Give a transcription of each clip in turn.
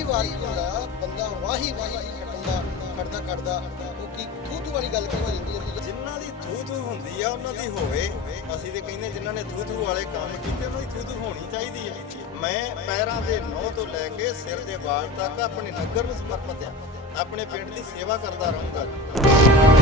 ਕਈ ਵਾਰੀ ਹੁੰਦਾ, ਬੰਦਾ ਵਾਹੀ ਵਾਹੀ ਕੱਟਣ ਦਾ ਕੱਟਦਾ ਉਹ ਕੀ ਥੂ ਥੂ ਵਾਲੀ ਗੱਲ ਕਰ ਹੋ ਹੈ ਜਿਨ੍ਹਾਂ ਦੀ ਥੂ ਥੂ ਹੁੰਦੀ ਆ, ਉਹਨਾਂ ਦੀ ਹੋਵੇ। ਅਸੀਂ ਤੇ ਕਹਿੰਦੇ ਜਿਨ੍ਹਾਂ ਨੇ ਥੂ ਥੂ ਵਾਲੇ ਕੰਮ ਕੀਤੇ, ਉਹਨਾਂ ਦੀ ਥੂ ਥੂ ਹੋਣੀ ਚਾਹੀਦੀ ਹੈ। ਮੈਂ ਪੈਰਾਂ ਦੇ ਨੌ ਤੋਂ ਲੈ ਕੇ ਸਿਰ ਦੇ ਵਾਲ ਤੱਕ ਆਪਣੇ ਨਗਰ ਨੂੰ ਸਮਰਪਿਤ ਆ। ਆਪਣੇ ਪਿੰਡ ਦੀ ਸੇਵਾ ਕਰਦਾ ਰਹੂੰਗਾ।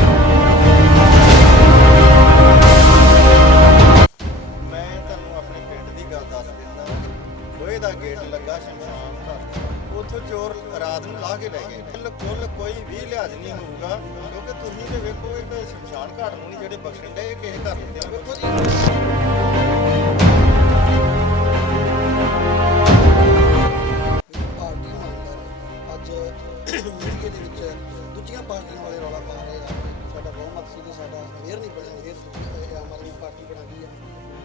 ਕੇ ਲੈ ਗਏ। ਬਿਲਕੁਲ ਕੋਈ ਵੀ ਲਿਹਾਜ਼ ਨਹੀਂ ਹੋਊਗਾ, ਕਿਉਂਕਿ ਤੁਸੀਂ ਤੇ ਵੇਖੋ ਇੱਕ ਸ਼ਮਸ਼ਾਨ ਘਾਟ ਨੂੰ ਨਹੀਂ ਜਿਹੜੇ ਬਖਸ਼ਣ ਦੇ ਕਿਸੇ ਘਰ ਦੇ ਆ ਵੇਖੋ ਜੀ ਪਾਰਟੀ ਮੰਗਦਾ ਅੱਜ ਮੀਡੀਆ ਦੇ ਵਿੱਚ ਦੂਜੀਆਂ ਪਾਰਟੀਆਂ ਵਾਲੇ ਰੌਲਾ ਪਾ ਰਹੇ ਆ। ਸਾਡਾ ਬਹੁਮਤ ਸੀ ਤੇ ਸਾਡਾ ਮੇਅਰ ਨਹੀਂ ਬਣਿਆ। ਮੇਅਰ ਆਮ ਆਦਮੀ ਪਾਰਟੀ ਬਣਾ ਗਈ ਆ।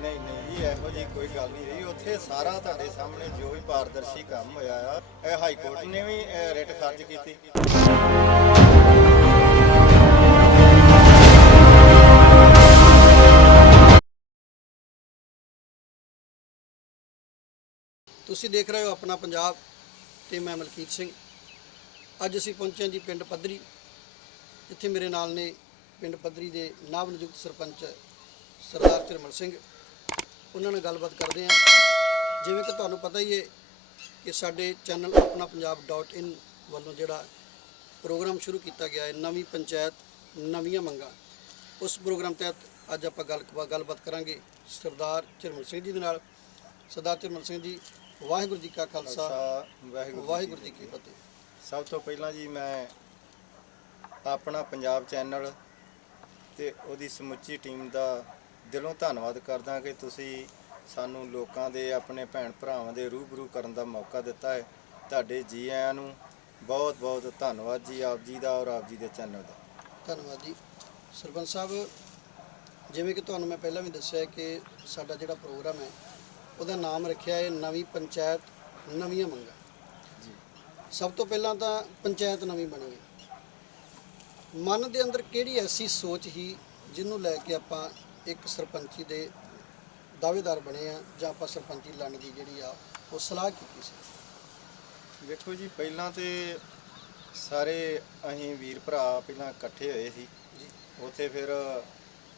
ਨਹੀਂ ਨਹੀਂ ਜੀ ਇਹੋ ਜੀ ਕੋਈ ਗੱਲ ਨਹੀਂ ਰਹੀ। ਉੱਥੇ ਸਾਰਾ ਤੁਹਾਡੇ ਸਾਹਮਣੇ ਜੋ ਵੀ ਪਾਰਦਰਸ਼ੀ ਕੰਮ ਹੋਇਆ ਆ ਇਹ ਹਾਈ ਕੋਰਟ ਨੇ ਵੀ ਅਹ, ਰਿਟ ਖਰਚ ਕੀਤੀ। ਤੁਸੀਂ ਦੇਖ ਰਹੇ ਹੋ ਆਪਣਾ ਪੰਜਾਬ ਤੇ ਮੈਂ ਮਲਕੀਤ ਸਿੰਘ। ਅੱਜ ਅਸੀਂ ਪਹੁੰਚੇ ਹਾਂ ਜੀ ਪਿੰਡ ਪੱਧਰੀ। ਇੱਥੇ ਮੇਰੇ ਨਾਲ ਨੇ ਪਿੰਡ ਪੱਧਰੀ ਦੇ ਨਵ ਨਿਯੁਕਤ ਸਰਪੰਚ ਸਰਦਾਰ ਚਰਮਲ ਸਿੰਘ। ਉਹਨਾਂ ਨਾਲ ਗੱਲਬਾਤ ਕਰਦੇ ਹਾਂ। ਜਿਵੇਂ ਕਿ ਤੁਹਾਨੂੰ ਪਤਾ ਹੀ ਹੈ ਕਿ ਸਾਡੇ ਚੈਨਲ ਆਪਣਾ ਪੰਜਾਬ .in ਵੱਲੋਂ ਜਿਹੜਾ ਪ੍ਰੋਗਰਾਮ ਸ਼ੁਰੂ ਕੀਤਾ ਗਿਆ ਹੈ ਨਵੀਂ ਪੰਚਾਇਤ ਨਵੀਆਂ ਮੰਗਾਂ। ਉਸ ਪ੍ਰੋਗਰਾਮ ਤਹਿਤ ਅੱਜ ਆਪਾਂ ਗੱਲ ਗੱਲਬਾਤ ਕਰਾਂਗੇ ਸਰਦਾਰ ਚਰਮਲ ਸਿੰਘ ਜੀ ਦੇ ਨਾਲ। ਸਰਦਾਰ ਚਰਮਲ ਸਿੰਘ ਜੀ ਵਾਹਿਗੁਰੂ ਜੀ ਕਾ ਖਾਲਸਾ ਵਾਹਿਗੁਰੂ ਜੀ ਕੀ ਫਤਿਹ। ਸਭ ਤੋਂ ਪਹਿਲਾਂ ਜੀ ਮੈਂ ਆਪਣਾ ਪੰਜਾਬ ਚੈਨਲ ਤੇ ਉਹਦੀ ਸਮੁੱਚੀ ਟੀਮ ਦਾ ਦਿਲੋਂ ਧੰਨਵਾਦ ਕਰਦਾ ਕਿ ਤੁਸੀਂ ਸਾਨੂੰ ਲੋਕਾਂ ਦੇ ਆਪਣੇ ਭੈਣ ਭਰਾਵਾਂ ਦੇ ਰੂਬਰੂ ਕਰਨ ਦਾ ਮੌਕਾ ਦਿੱਤਾ ਹੈ। ਤੁਹਾਡੇ ਜੀ ਆਇਆਂ ਨੂੰ ਬਹੁਤ ਬਹੁਤ ਧੰਨਵਾਦ ਜੀ ਆਪ ਜੀ ਦਾ ਔਰ ਆਪ ਜੀ ਦੇ ਚੈਨਲ ਦਾ। ਧੰਨਵਾਦ ਜੀ। ਸਰਪੰਚ ਸਾਹਿਬ ਜਿਵੇਂ ਕਿ ਤੁਹਾਨੂੰ ਮੈਂ ਪਹਿਲਾਂ ਵੀ ਦੱਸਿਆ ਕਿ ਸਾਡਾ ਜਿਹੜਾ ਪ੍ਰੋਗਰਾਮ ਹੈ ਉਹਦਾ ਨਾਮ ਰੱਖਿਆ ਹੈ ਨਵੀਂ ਪੰਚਾਇਤ ਨਵੀਆਂ ਮੰਗਾਂ। ਜੀ। ਸਭ ਤੋਂ ਪਹਿਲਾਂ ਤਾਂ ਪੰਚਾਇਤ ਨਵੀਂ ਬਣੀ ਹੈ। ਮਨ ਦੇ ਅੰਦਰ ਕਿਹੜੀ ਐਸੀ ਸੋਚ ਹੀ ਜਿਹਨੂੰ ਲੈ ਕੇ ਆਪਾਂ ਇੱਕ ਸਰਪੰਚੀ ਦੇ ਦਾਅਵੇਦਾਰ ਬਣੇ ਆ ਜਾਂ ਆਪਾਂ ਸਰਪੰਚੀ ਲੜਨ ਦੀ ਜਿਹੜੀ ਆ ਉਹ ਸਲਾਹ ਕੀਤੀ ਸੀ? ਵੇਖੋ ਜੀ ਪਹਿਲਾਂ ਤੇ ਸਾਰੇ ਅਸੀਂ ਵੀਰ ਭਰਾ ਪਹਿਲਾਂ ਇਕੱਠੇ ਹੋਏ ਸੀ। ਉੱਥੇ ਫਿਰ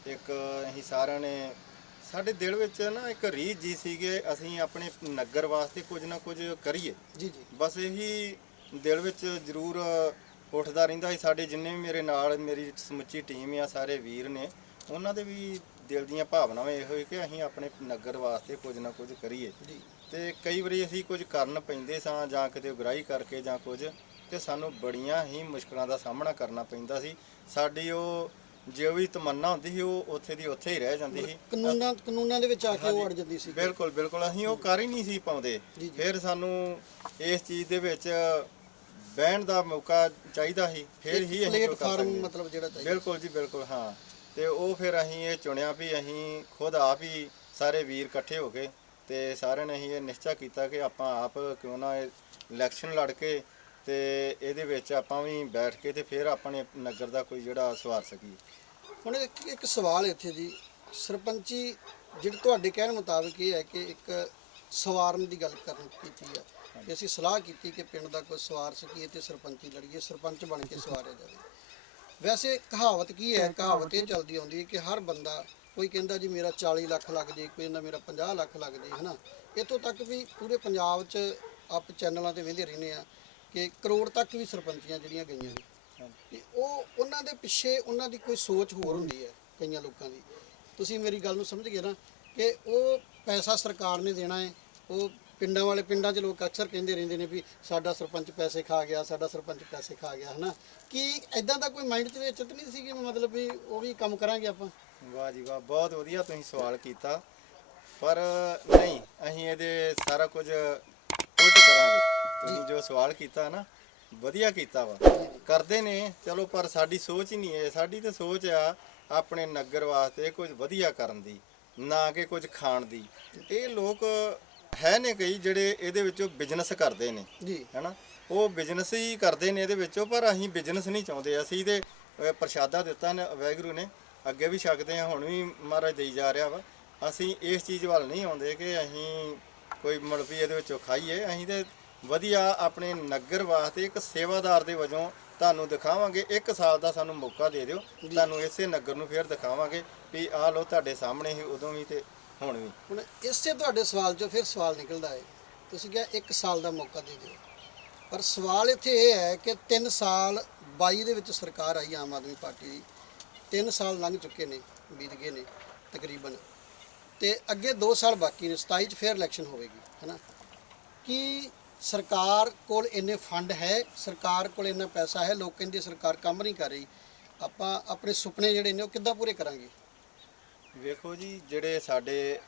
ਇੱਕ ਅਸੀਂ ਸਾਰਿਆਂ ਨੇ ਸਾਡੇ ਦਿਲ ਵਿੱਚ ਨਾ ਇੱਕ ਰੀਝ ਜੀ ਸੀਗੇ ਅਸੀਂ ਆਪਣੇ ਨਗਰ ਵਾਸਤੇ ਕੁਝ ਨਾ ਕੁਝ ਕਰੀਏ। ਜੀ ਜੀ। ਬਸ ਇਹੀ ਦਿਲ ਵਿੱਚ ਜ਼ਰੂਰ ਉੱਠਦਾ ਰਹਿੰਦਾ ਸੀ। ਸਾਡੇ ਜਿੰਨੇ ਵੀ ਮੇਰੇ ਨਾਲ ਮੇਰੀ ਸਮੁੱਚੀ ਟੀਮ ਆ ਸਾਰੇ ਵੀਰ ਨੇ ਉਹਨਾਂ ਦੇ ਵੀ ਦਿਲ ਦੀਆਂ ਭਾਵਨਾਵਾਂ ਇਹੋ ਹੀ ਕਿ ਅਸੀਂ ਆਪਣੇ ਨਗਰ ਵਾਸਤੇ ਕੁਝ ਨਾ ਕੁਝ ਕਰੀਏ। ਤੇ ਕਈ ਵਾਰੀ ਅਸੀਂ ਕੁਝ ਕਰਨ ਪੈਂਦੇ ਸਾਂ ਜਾਂ ਕਿਤੇ ਉਗਰਾਹੀ ਕਰਕੇ ਜਾਂ ਕੁਝ ਤੇ ਸਾਨੂੰ ਬੜੀਆਂ ਹੀ ਮੁਸ਼ਕਲਾਂ ਦਾ ਸਾਹਮਣਾ ਕਰਨਾ ਪੈਂਦਾ ਸੀ। ਸਾਡੀ ਉਹ ਜੋ ਵੀ ਤਮੰਨਾ ਹੁੰਦੀ ਸੀ ਉਹ ਉੱਥੇ ਦੀ ਉੱਥੇ ਹੀ ਰਹਿ ਜਾਂਦੀ ਸੀ। ਕਾਨੂੰਨਾਂ ਕਾਨੂੰਨਾਂ ਦੇ ਵਿੱਚ ਆ ਕੇ ਉਹ ਅੜ ਜਾਂਦੀ ਸੀ। ਬਿਲਕੁਲ ਬਿਲਕੁਲ ਅਸੀਂ ਉਹ ਕਰ ਹੀ ਨਹੀਂ ਸੀ ਪਾਉਂਦੇ। ਫਿਰ ਸਾਨੂੰ ਇਸ ਚੀਜ਼ ਦੇ ਵਿੱਚ ਬਹਿਣ ਦਾ ਮੌਕਾ ਚਾਹੀਦਾ ਸੀ। ਫਿਰ ਹੀ ਅਸੀਂ ਪਲੇਟਫਾਰਮ। ਮਤਲਬ ਜਿਹੜਾ ਚਾਹੀਦਾ। ਬਿਲਕੁਲ ਜੀ ਬਿਲਕੁਲ ਹਾਂ। ਤੇ ਉਹ ਫਿਰ ਅਸੀਂ ਇਹ ਚੁਣਿਆ ਵੀ ਅਸੀਂ ਖੁਦ ਆਪ ਹੀ ਸਾਰੇ ਵੀਰ ਇਕੱਠੇ ਹੋ ਕੇ ਤੇ ਸਾਰਿਆਂ ਨੇ ਅਸੀਂ ਇਹ ਨਿਸ਼ਚਾ ਕੀਤਾ ਕਿ ਆਪਾਂ ਆਪ ਕਿਉਂ ਨਾ ਇਲੈਕਸ਼ਨ ਲੜ ਕੇ ਤੇ ਇਹਦੇ ਵਿੱਚ ਆਪਾਂ ਵੀ ਬੈਠ ਕੇ ਤੇ ਫਿਰ ਆਪਣੇ ਨਗਰ ਦਾ ਕੋਈ ਜਿਹੜਾ ਸਵਾਰ ਸਕੀਏ। ਹੁਣ ਇੱਕ ਇੱਕ ਸਵਾਲ ਇੱਥੇ ਜੀ। ਸਰਪੰਚੀ ਜਿਹੜੀ ਤੁਹਾਡੇ ਕਹਿਣ ਮੁਤਾਬਕ ਇਹ ਹੈ ਕਿ ਇੱਕ ਸਵਾਰਨ ਦੀ ਗੱਲ ਕਰਨ ਕੀਤੀ ਹੈ ਕਿ ਅਸੀਂ ਸਲਾਹ ਕੀਤੀ ਕਿ ਪਿੰਡ ਦਾ ਕੋਈ ਸਵਾਰ ਸਕੀਏ ਤੇ ਸਰਪੰਚੀ ਲੜੀਏ ਸਰਪੰਚ ਬਣ ਕੇ ਸਵਾਰਿਆ ਜਾਵੇ। ਵੈਸੇ ਕਹਾਵਤ ਕੀ ਹੈ? ਕਹਾਵਤ ਇਹ ਚੱਲਦੀ ਆਉਂਦੀ ਹੈ ਕਿ ਹਰ ਬੰਦਾ ਕੋਈ ਕਹਿੰਦਾ ਜੀ ਮੇਰਾ 40 ਲੱਖ ਲੱਗ ਜੇ ਕੋਈ ਕਹਿੰਦਾ ਮੇਰਾ 50 ਲੱਖ ਲੱਗ ਜੇ ਹਨਾ? ਇੱਥੋਂ ਤੱਕ ਵੀ ਪੂਰੇ ਪੰਜਾਬ 'ਚ ਆਪ ਚੈਨਲਾਂ ਤੇ ਵੇਖਦੇ ਰਹਿੰਦੇ ਆ ਕਿ ਕਰੋੜ ਤੱਕ ਵੀ ਸਰਪੰਚੀਆਂ ਜਿਹੜੀਆਂ ਗਈਆਂ ਨੇ। ਤੇ ਉਹ ਉਹਨਾਂ ਦੇ ਪਿੱਛੇ ਉਹਨਾਂ ਦੀ ਕੋਈ ਸੋਚ ਹੋਰ ਹੁੰਦੀ ਹੈ ਕਈਆਂ ਲੋਕਾਂ ਦੀ। ਤੁਸੀਂ ਮੇਰੀ ਗੱਲ ਨੂੰ ਸਮਝ ਗਏ ਨਾ ਕਿ ਉਹ ਪੈਸਾ ਸਰਕਾਰ ਨੇ ਦੇਣਾ ਹੈ ਉਹ ਪਿੰਡਾਂ ਵਾਲੇ ਪਿੰਡਾਂ 'ਚ ਲੋਕ ਅਕਸਰ ਕਹਿੰਦੇ ਰਹਿੰਦੇ ਨੇ ਵੀ ਸਾਡਾ ਸਰਪੰਚ ਪੈਸੇ ਖਾ ਗਿਆ, ਸਾਡਾ ਸਰਪੰਚ ਪੈਸੇ ਖਾ ਗਿਆ, ਹਨਾ? ਕੀ ਐਦਾਂ ਦਾ ਕੋਈ ਮਾਈਂਡ 'ਚ ਵਿੱਚ ਨਹੀਂ ਸੀ ਕਿ ਮਤਲਬ ਵੀ ਉਹ ਵੀ ਕੰਮ ਕਰਾਂਗੇ ਆਪਾਂ? ਵਾਹ ਜੀ ਵਾਹ, ਬਹੁਤ ਵਧੀਆ ਤੁਸੀਂ ਸਵਾਲ ਕੀਤਾ। ਪਰ ਨਹੀਂ, ਅਸੀਂ ਇਹਦੇ ਸਾਰਾ ਕੁਝ ਉਲਟ ਕਰਾਂਗੇ। ਤੁਸੀਂ ਜੋ ਸਵਾਲ ਕੀਤਾ ਨਾ, ਵਧੀਆ ਕੀਤਾ ਵਾ। ਕਰਦੇ ਨੇ, ਚਲੋ ਪਰ ਸਾਡੀ ਸੋਚ ਹੀ ਨਹੀਂ ਹੈ। ਸਾਡੀ ਤਾਂ ਸੋਚ ਆ ਆਪਣੇ ਨਗਰ ਵਾਸਤੇ ਕੁਝ ਵਧੀਆ ਕਰਨ ਦੀ, ਨਾ ਕਿ ਕੁਝ ਖਾਣ ਦੀ। ਇਹ ਲੋਕ ਹੈ ਨੇ ਕਈ ਜਿਹੜੇ ਇਹਦੇ ਵਿੱਚੋਂ ਬਿਜ਼ਨਸ ਕਰਦੇ ਨੇ ਜੀ। ਹੈਨਾ? ਉਹ ਬਿਜ਼ਨਸ ਹੀ ਕਰਦੇ ਨੇ ਇਹਦੇ ਵਿੱਚੋਂ ਪਰ ਅਸੀਂ ਬਿਜ਼ਨਸ ਨਹੀਂ ਚਾਹੁੰਦੇ। ਅਸੀਂ ਤੇ ਪ੍ਰਸ਼ਾਦਾ ਦਿੱਤਾ ਨੇ ਵੈਗਰੂ ਨੇ। ਅੱਗੇ ਵੀ ਛਕਦੇ ਹਾਂ ਹੁਣ ਵੀ ਮਹਾਰਾਜ ਦੇਈ ਜਾ ਰਿਹਾ ਵਾ। ਅਸੀਂ ਇਸ ਚੀਜ਼ ਵੱਲ ਨਹੀਂ ਆਉਂਦੇ ਕਿ ਅਸੀਂ ਕੋਈ ਮਲਪੀ ਇਹਦੇ ਵਿੱਚੋਂ ਖਾਈਏ। ਅਸੀਂ ਤੇ ਵਧੀਆ ਆਪਣੇ ਨਗਰ ਵਾਸਤੇ ਇੱਕ ਸੇਵਾਦਾਰ ਦੇ ਵਜੋਂ ਤੁਹਾਨੂੰ ਦਿਖਾਵਾਂਗੇ। ਇੱਕ ਸਾਲ ਦਾ ਸਾਨੂੰ ਮੌਕਾ ਦੇ ਦਿਓ। ਤੁਹਾਨੂੰ ਇਸੇ ਨਗਰ ਨੂੰ ਫੇਰ ਦਿਖਾਵਾਂਗੇ ਵੀ ਆਹ ਲੋ ਤੁਹਾਡੇ ਸਾਹਮਣੇ ਹੀ ਉਦੋਂ ਵੀ ਤੇ ਹੁਣ। ਵੀ ਹੁਣ ਇਸੇ ਤੁਹਾਡੇ ਸਵਾਲ 'ਚੋਂ ਫਿਰ ਸਵਾਲ ਨਿਕਲਦਾ ਹੈ ਤੁਸੀਂ ਕਿਹਾ 1 ਸਾਲ ਦਾ ਮੌਕਾ ਦੇ ਦਿਓ। ਪਰ ਸਵਾਲ ਇੱਥੇ ਇਹ ਹੈ ਕਿ 3 ਸਾਲ 22 ਦੇ ਵਿੱਚ ਸਰਕਾਰ ਆਈ ਆਮ ਆਦਮੀ ਪਾਰਟੀ ਦੀ। 3 ਸਾਲ ਲੰਘ ਚੁੱਕੇ ਨੇ, ਬੀਤ ਗਏ ਨੇ, ਤਕਰੀਬਨ। ਤੇ ਅੱਗੇ 2 ਸਾਲ ਬਾਕੀ ਨੇ 27 ਚ ਫਿਰ ਇਲੈਕਸ਼ਨ ਹੋਵੇਗੀ, ਹੈਨਾ? ਕੀ ਸਰਕਾਰ ਕੋਲ ਇੰਨੇ ਫੰਡ ਹੈ? ਸਰਕਾਰ ਕੋਲ ਇੰਨਾ ਪੈਸਾ ਹੈ? ਲੋਕ ਕਹਿੰਦੇ ਸਰਕਾਰ ਕੰਮ ਨਹੀਂ ਕਰ ਰਹੀ। ਆਪਾਂ ਆਪਣੇ ਸੁਪਨੇ ਜਿਹੜੇ ਨੇ ਉਹ ਕਿੱਦਾਂ ਪੂਰੇ ਕਰਾਂਗੇ? ਵੇਖੋ ਜੀ ਜਿਹੜੇ ਸਾਡੇ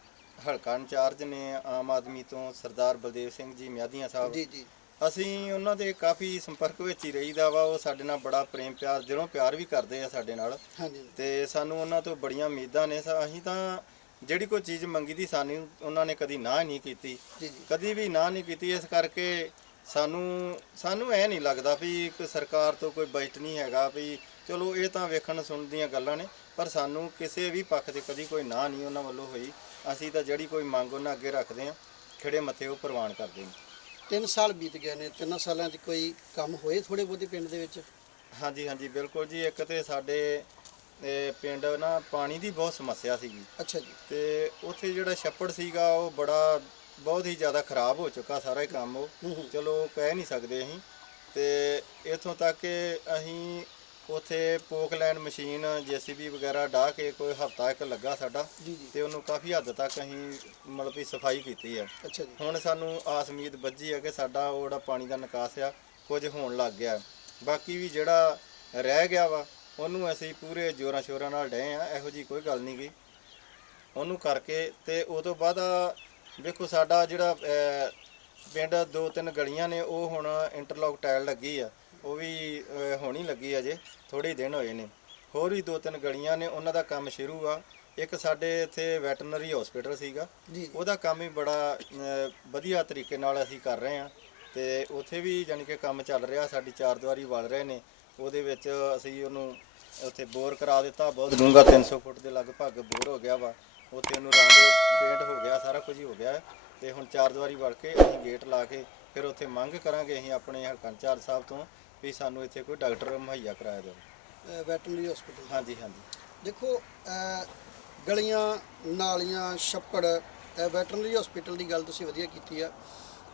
ਹਲਕਾ ਇੰਚਾਰਜ ਨੇ ਆਮ ਆਦਮੀ ਤੋਂ ਸਰਦਾਰ ਬਲਦੇਵ ਸਿੰਘ ਜੀ ਮਿਆਦੀਆਂ ਸਾਹਿਬ। ਜੀ ਜੀ। ਅਸੀਂ ਉਹਨਾਂ ਦੇ ਕਾਫੀ ਸੰਪਰਕ ਵਿੱਚ ਹੀ ਰਹੀਦਾ ਵਾ। ਉਹ ਸਾਡੇ ਨਾਲ ਬੜਾ ਪ੍ਰੇਮ ਪਿਆਰ ਦਿਲੋਂ ਪਿਆਰ ਵੀ ਕਰਦੇ ਆ ਸਾਡੇ ਨਾਲ। ਹਾਂਜੀ। ਤੇ ਸਾਨੂੰ ਉਹਨਾਂ ਤੋਂ ਬੜੀਆਂ ਉਮੀਦਾਂ ਨੇ। ਸਾ- ਅਸੀਂ ਤਾਂ ਜਿਹੜੀ ਕੋਈ ਚੀਜ਼ ਮੰਗੀ ਦੀ ਸਾਨੂੰ ਉਹਨਾਂ ਨੇ ਕਦੀ ਨਾ ਨਹੀਂ ਕੀਤੀ। ਜੀ ਜੀ। ਕਦੀ ਵੀ ਨਾ ਨਹੀਂ ਕੀਤੀ। ਇਸ ਕਰਕੇ ਸਾਨੂੰ ਸਾਨੂੰ ਐ ਨਹੀਂ ਲੱਗਦਾ ਵੀ ਇੱਕ ਸਰਕਾਰ ਤੋਂ ਕੋਈ ਬਜਟ ਨਹੀਂ ਹੈਗਾ ਵੀ ਚਲੋ ਇਹ ਤਾਂ ਵੇਖਣ ਸੁਣਨ ਦੀਆਂ ਗੱਲਾਂ ਨੇ। ਪਰ ਸਾਨੂੰ ਕਿਸੇ ਵੀ ਪੱਖ ਤੇ ਕਦੀ ਕੋਈ ਨਾ ਨਹੀਂ ਉਹਨਾਂ ਵੱਲੋਂ ਹੋਈ। ਅਸੀਂ ਤਾਂ ਜਿਹੜੀ ਕੋਈ ਮੰਗ ਉਹਨਾਂ ਅੱਗੇ ਰੱਖਦੇ ਆ ਖਿਹੜੇ ਮੱਥੇ ਉਹ ਪ੍ਰਵਾਨ ਕਰਦੇ ਨੇ ਤਿੰਨ ਸਾਲ ਬੀਤ ਗਏ ਨੇ ਤਿੰਨਾਂ ਸਾਲਾਂ 'ਚ ਕੋਈ ਕੰਮ ਹੋਏ ਥੋੜੇ ਬਹੁਤੇ ਪਿੰਡ ਦੇ ਵਿੱਚ? ਹਾਂਜੀ ਹਾਂਜੀ ਬਿਲਕੁਲ ਜੀ। ਇੱਕ ਤੇ ਸਾਡੇ ਇਹ ਪਿੰਡ ਨਾ ਪਾਣੀ ਦੀ ਬਹੁਤ ਸਮੱਸਿਆ ਸੀਗੀ। ਅੱਛਾ ਜੀ। ਤੇ ਉੱਥੇ ਜਿਹੜਾ ਛੱਪੜ ਸੀਗਾ ਉਹ ਬੜਾ ਬਹੁਤ ਹੀ ਜ਼ਿਆਦਾ ਖਰਾਬ ਹੋ ਚੁੱਕਾ ਸਾਰਾ ਹੀ ਕੰਮ ਉਹ। ਹੂੰ ਹੂੰ। ਚਲੋ ਕਹਿ ਨਹੀਂ ਸਕਦੇ ਅਸੀਂ। ਤੇ ਇਥੋਂ ਤੱਕ ਕਿ ਅਸੀਂ ਉੱਥੇ ਪੋਕ ਲੈਣ ਮਸ਼ੀਨ ਜੀਸੀਬੀ ਵਗੈਰਾ ਢਾਹ ਕੇ ਕੋਈ ਹਫਤਾ ਇੱਕ ਲੱਗਾ ਸਾਡਾ ਜੀ ਜੀ। ਤੇ ਉਹਨੂੰ ਕਾਫੀ ਹੱਦ ਤੱਕ ਅਸੀਂ ਮਤਲਬ ਵੀ ਸਫ਼ਾਈ ਕੀਤੀ ਹੈ। ਅੱਛਾ ਜੀ। ਹੁਣ ਸਾਨੂੰ ਆਸ ਉਮੀਦ ਬੱਝੀ ਹੈ ਕਿ ਸਾਡਾ ਉਹ ਜਿਹੜਾ ਪਾਣੀ ਦਾ ਨਿਕਾਸ ਆ ਕੁਝ ਹੋਣ ਲੱਗ ਗਿਆ ਹੈ। ਬਾਕੀ ਵੀ ਜਿਹੜਾ ਰਹਿ ਗਿਆ ਵਾ ਉਹਨੂੰ ਅਸੀਂ ਪੂਰੇ ਜੋਰਾਂ ਸ਼ੋਰਾਂ ਨਾਲ ਡਏ ਆ ਇਹੋ ਜੀ ਕੋਈ ਗੱਲ ਨਹੀਂ ਗੀ। ਉਹਨੂੰ ਕਰਕੇ ਤੇ ਉਹ ਤੋਂ ਬਾਅਦ ਵੇਖੋ ਸਾਡਾ ਜਿਹੜਾ ਅਹ, ਪਿੰਡ ਦੋ ਤਿੰਨ ਗਲੀਆਂ ਨੇ ਉਹ ਹੁਣ ਇੰਟਰਲੌਕ ਟਾਇਲ ਲੱਗੀ ਆ। ਉਹ ਵੀ ਹੋਣੀ ਲੱਗੀ ਅਜੇ ਥੋੜੇ ਦਿਨ ਹੋਏ ਨੇ। ਹੋਰ ਵੀ ਦੋ ਤਿੰਨ ਗਲੀਆਂ ਨੇ ਉਹਨਾਂ ਦਾ ਕੰਮ ਸ਼ੁਰੂ ਆ। ਇੱਕ ਸਾਡੇ ਇੱਥੇ ਵੈਟਰਨਰੀ ਹਸਪੀਟਲ ਸੀਗਾ। ਜੀ। ਉਹਦਾ ਕੰਮ ਵੀ ਬੜਾ ਵਧੀਆ ਤਰੀਕੇ ਨਾਲ ਅਸੀਂ ਕਰ ਰਹੇ ਹਾਂ। ਤੇ ਉੱਥੇ ਵੀ ਜਾਣੀ ਕਿ ਕੰਮ ਚੱਲ ਰਿਹਾ ਸਾਡੀ ਚਾਰ ਦੀਵਾਰੀ ਵਲ ਰਹੇ ਨੇ। ਉਹਦੇ ਵਿੱਚ ਅਸੀਂ ਉਹਨੂੰ ਉੱਥੇ ਬੋਰ ਕਰਾ ਦਿੱਤਾ। ਬਹੁਤ ਡੂੰਘਾ 300 ਫੁੱਟ ਦੇ ਲਗਭਗ ਬੋਰ ਹੋ ਗਿਆ ਵਾ। ਉੱਥੇ ਉਹਨੂੰ ਰੰਗ ਪੇਂਟ ਹੋ ਗਿਆ ਸਾਰਾ ਕੁਝ ਹੀ ਹੋ ਗਿਆ। ਤੇ ਹੁਣ ਚਾਰ ਦੀਵਾਰੀ ਵੜ ਕੇ ਅਸੀਂ ਗੇਟ ਲਾ ਕੇ ਫਿਰ ਉੱਥੇ ਮੰਗ ਕਰਾਂਗੇ ਅਸੀਂ ਆਪਣੇ ਹਲਕਾ ਚਾਰ ਸਾਹਿਬ ਤੋਂ ਵੀ ਸਾਨੂੰ ਇੱਥੇ ਕੋਈ ਡਾਕਟਰ ਮੁਹੱਈਆ ਕਰਾਇਆ ਜਾਵੇ। ਵੈਟਰਨਰੀ ਹਸਪੀਟਲ ਹਾਂਜੀ ਹਾਂਜੀ। ਦੇਖੋ ਅਹ, ਗਲੀਆਂ ਨਾਲੀਆਂ ਛੱਪੜ ਵੈਟਰਨਰੀ ਹਸਪੀਟਲ ਦੀ ਗੱਲ ਤੁਸੀਂ ਵਧੀਆ ਕੀਤੀ ਆ।